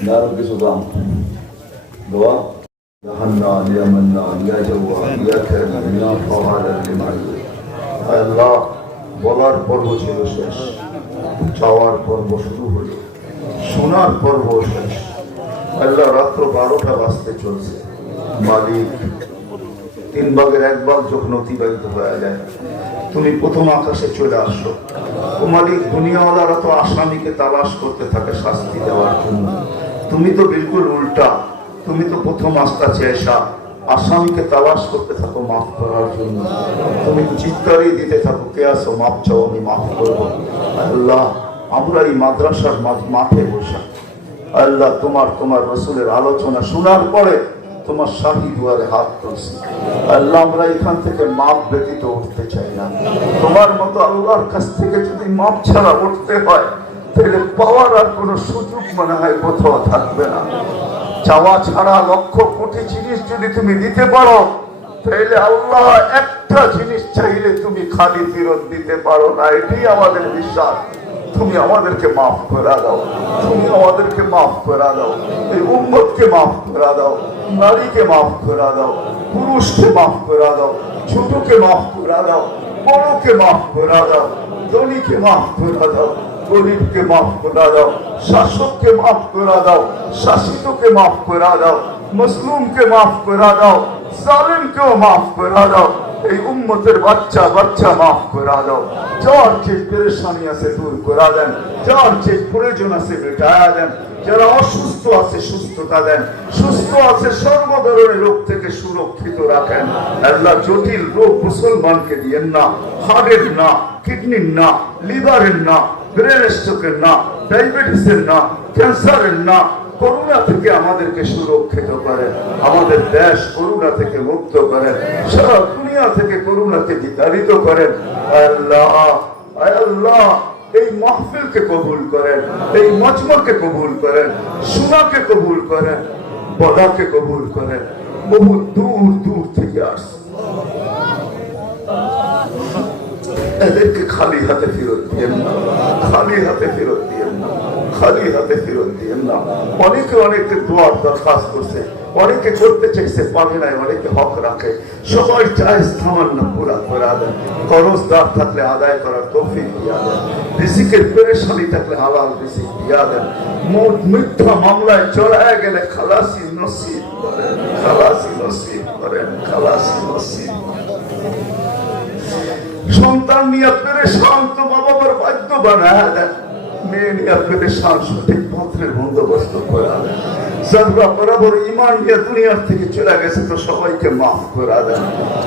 নারো কিছু দাম দোয়া হান্নান ইয়া মান্নান ইয়া জাওয়াদ ইয়া কারীম ইয়া ফাওয়াল লিমান। আল্লাহ বলার পর্ব ছিল শেষ, চাওয়ার পর্ব শুরু হলো, শোনার পর্ব শেষ। আল্লাহ রাত্র 12টা বাজতে চলছে। মালিক 3 ভাগের 1 ভাগ যখন অতিবাহিত হয়ে যায়, তুমি প্রথম আকাশে চলে আসো। ও মালিক, দুনিয়াওয়ালারা তো আসামিকে তালাশ করতে থাকে শাস্তি দেওয়ার জন্য, তুমি তো বিলকুল উল্টা। তুমি তো প্রথম আস্থা চেয়েছা আসামিকে তালাশ করতে থাকো মাফ করার জন্য। তুমি চিৎকারই দিতে থাকো, কে আসো মাফ চাও, আমি মাফ করবো। আল্লাহ আমরা এই মাদ্রাসার মাঠে বসা, আল্লাহ তোমার রসুলের আলোচনা শোনার পরে তোমার শাহী দুয়ারে হাত তুলছি। আল্লাহ আমরা এখান থেকে মাপ ব্যতীত উঠতে চাই না। তোমার মতো আল্লাহর কাছ থেকে যদি মাপ ছাড়া উঠতে হয়, তাহলে পাওয়ার আর কোনো সুযোগ মনে হয় কোথাও থাকবে না। চাওয়া ছাড়া লক্ষ কোটি জিনিস যদি তুমি দিতে পারো, তাহলে আল্লাহ একটা জিনিস চাইলে তুমি খালি ফেরত দিতে পারো না, এটাই আমাদের বিশ্বাস। তুমি আমাদেরকে মাফ করে দাও, তুমি আমাদেরকে মাফ করে দাও, এই উম্মতকে মাফ করে দাও, নারীকে মাফ করে দাও, পুরুষকে মাফ করে দাও, ছোটকে মাফ করে দাও, বড়কে মাফ করে দাও, ধনীকে মাফ করে দাও, গরিবকে মাফ করে দাও, শাসককে মাফ করে দাও, শাসিতকে মাফ করে দাও, মজলুমকে মাফ করে দাও, জালিমকেও মাফ করে দাও। এই উম্মতের বাচ্চা বাচ্চা মাফ করে দাও। যার যে পেরেশানি আছে দূর করে দেন, যার যে প্রয়োজন আছে মেটায়া দেন, যারা অসুস্থ আছে সুস্থতা দেন, সুস্থ আছে সর্ব ধরনের রোগ থেকে সুরক্ষিত রাখেন। আল্লাহ জটিল রোগ মুসলমানকে দিয়েন না, হার্টের না, কিডনির না, লিভারের না, ব্রেন স্ট্রোকের না, ডায়াবেটিসের না, ক্যান্সারের না, করোনা থেকে আমাদেরকে সুরক্ষিত করেন, আমাদের দেশ করোনা থেকে মুক্ত করেন, সারা দুনিয়া থেকে করোনাকে বিতাড়িত করেন। আল্লাহ আল্লাহ এই মাহফিলকে কবুল করেন, এই মজমাকে কবুল করেন, সুনাকে কবুল করেন, বলাকে কবুল করেন। বহু দূর দূর থেকে আসছে, এদেরকে খালি হাতে ফেরত দিয়েন না, খালি হাতে ফেরত দিয়েন না, খালি হাতে ফেরত দিয়েন না। অনেকে অনেকে দোয়ার দরখাস্ত করছে, অনেকে করতে চাইছে পারে নাই, অনেকে হক রাখে। সবাই চায় সামান্য পুরা করে দেন, করজদার থাকলে আদায় করার তৌফিক দিয়া দেন, রিজিকের পেরেশানি থাকলে হালাল রিজিক দিয়া দেন, মিথ্যা মামলায় জড়ায় গেলে খালাসি নসিব করেন, খালাসি নসিব করেন, খালাসি নসিব। সন্তান নিয়ে পেরেশান তো বাবা মার বাধ্য বানায় দেন, মেয়ে নিয়ে পেরেশান সঠিক পথের বন্দোবস্ত করে দেন। যারা বরাবর ইমান নিয়ে দুনিয়ার থেকে চলে গেছে তো সবাইকে মাফ করে দেন,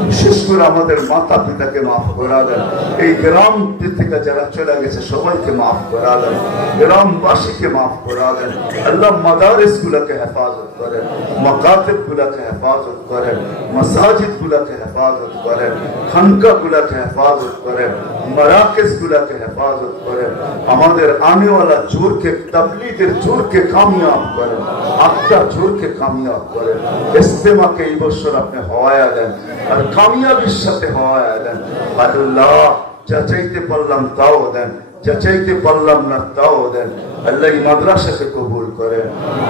বিশেষ করে আমাদের মাতা পিতাকে মাফ করে দেন। এই গ্রাম থেকে যারা চলে গেছে সবাইকে মাফ করে দেন, গ্রামবাসীকে মাফ করে দেন। আল্লাহ মাদারিস গুলাকে হেফাজত করেন, মাকাতিব গুলাকে হেফাজত করেন, মাসাজিদ গুলাকে হেফাজত করেন, খানকা গুলাকে হেফাজত করেন, মারাকিজ গুলাকে হেফাজত করেন। আমাদের আনেওয়ালা জোরকে, তাবলীগের জোরকে কামিয়াব করেন, আপনার জোরকে কামিয়াব করেন। ইস্তেমাকে এই বছর আপনি হওয়ায়া দেন আর কামিয়াবির সাথে হওয়ায়া দেন। আল্লাহ যা চাইতে পারলাম তাও দেন, যা চাইতে পারলাম না তাও দেন। আল্লাহ এই মাদ্রাসাকে কবুল করেন,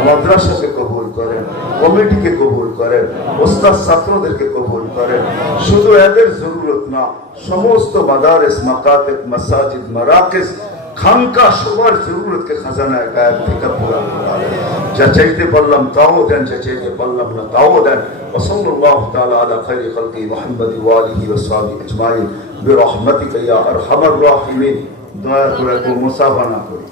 মাদ্রাসাকে কবুল করেন, কমিটিকে কবুল করেন, ওস্তাদ ছাত্রদেরকে কবুল করেন। শুধু এদের জরুরত না, সমস্ত মাদারিস, মাকাতিব, মাসাজিদ, মারাকিজ, খানকা সবার জরুরতকে খাজানায় গায়েব থেকে পুরা করেন। যা চাইতে পারলাম তাও দেন, যা চাইতে পারলাম না তাও দেন। ওয়াসাল্লাল্লাহু তাআলা আলা খায়রি খালকি মুহাম্মদ ওয়া আলিহি ওয়া সাহবিহি আজমাইন বিরহমাতিকা ইয়া আরহামার রাহিমিন। দয়া করে মুসাফা না করি।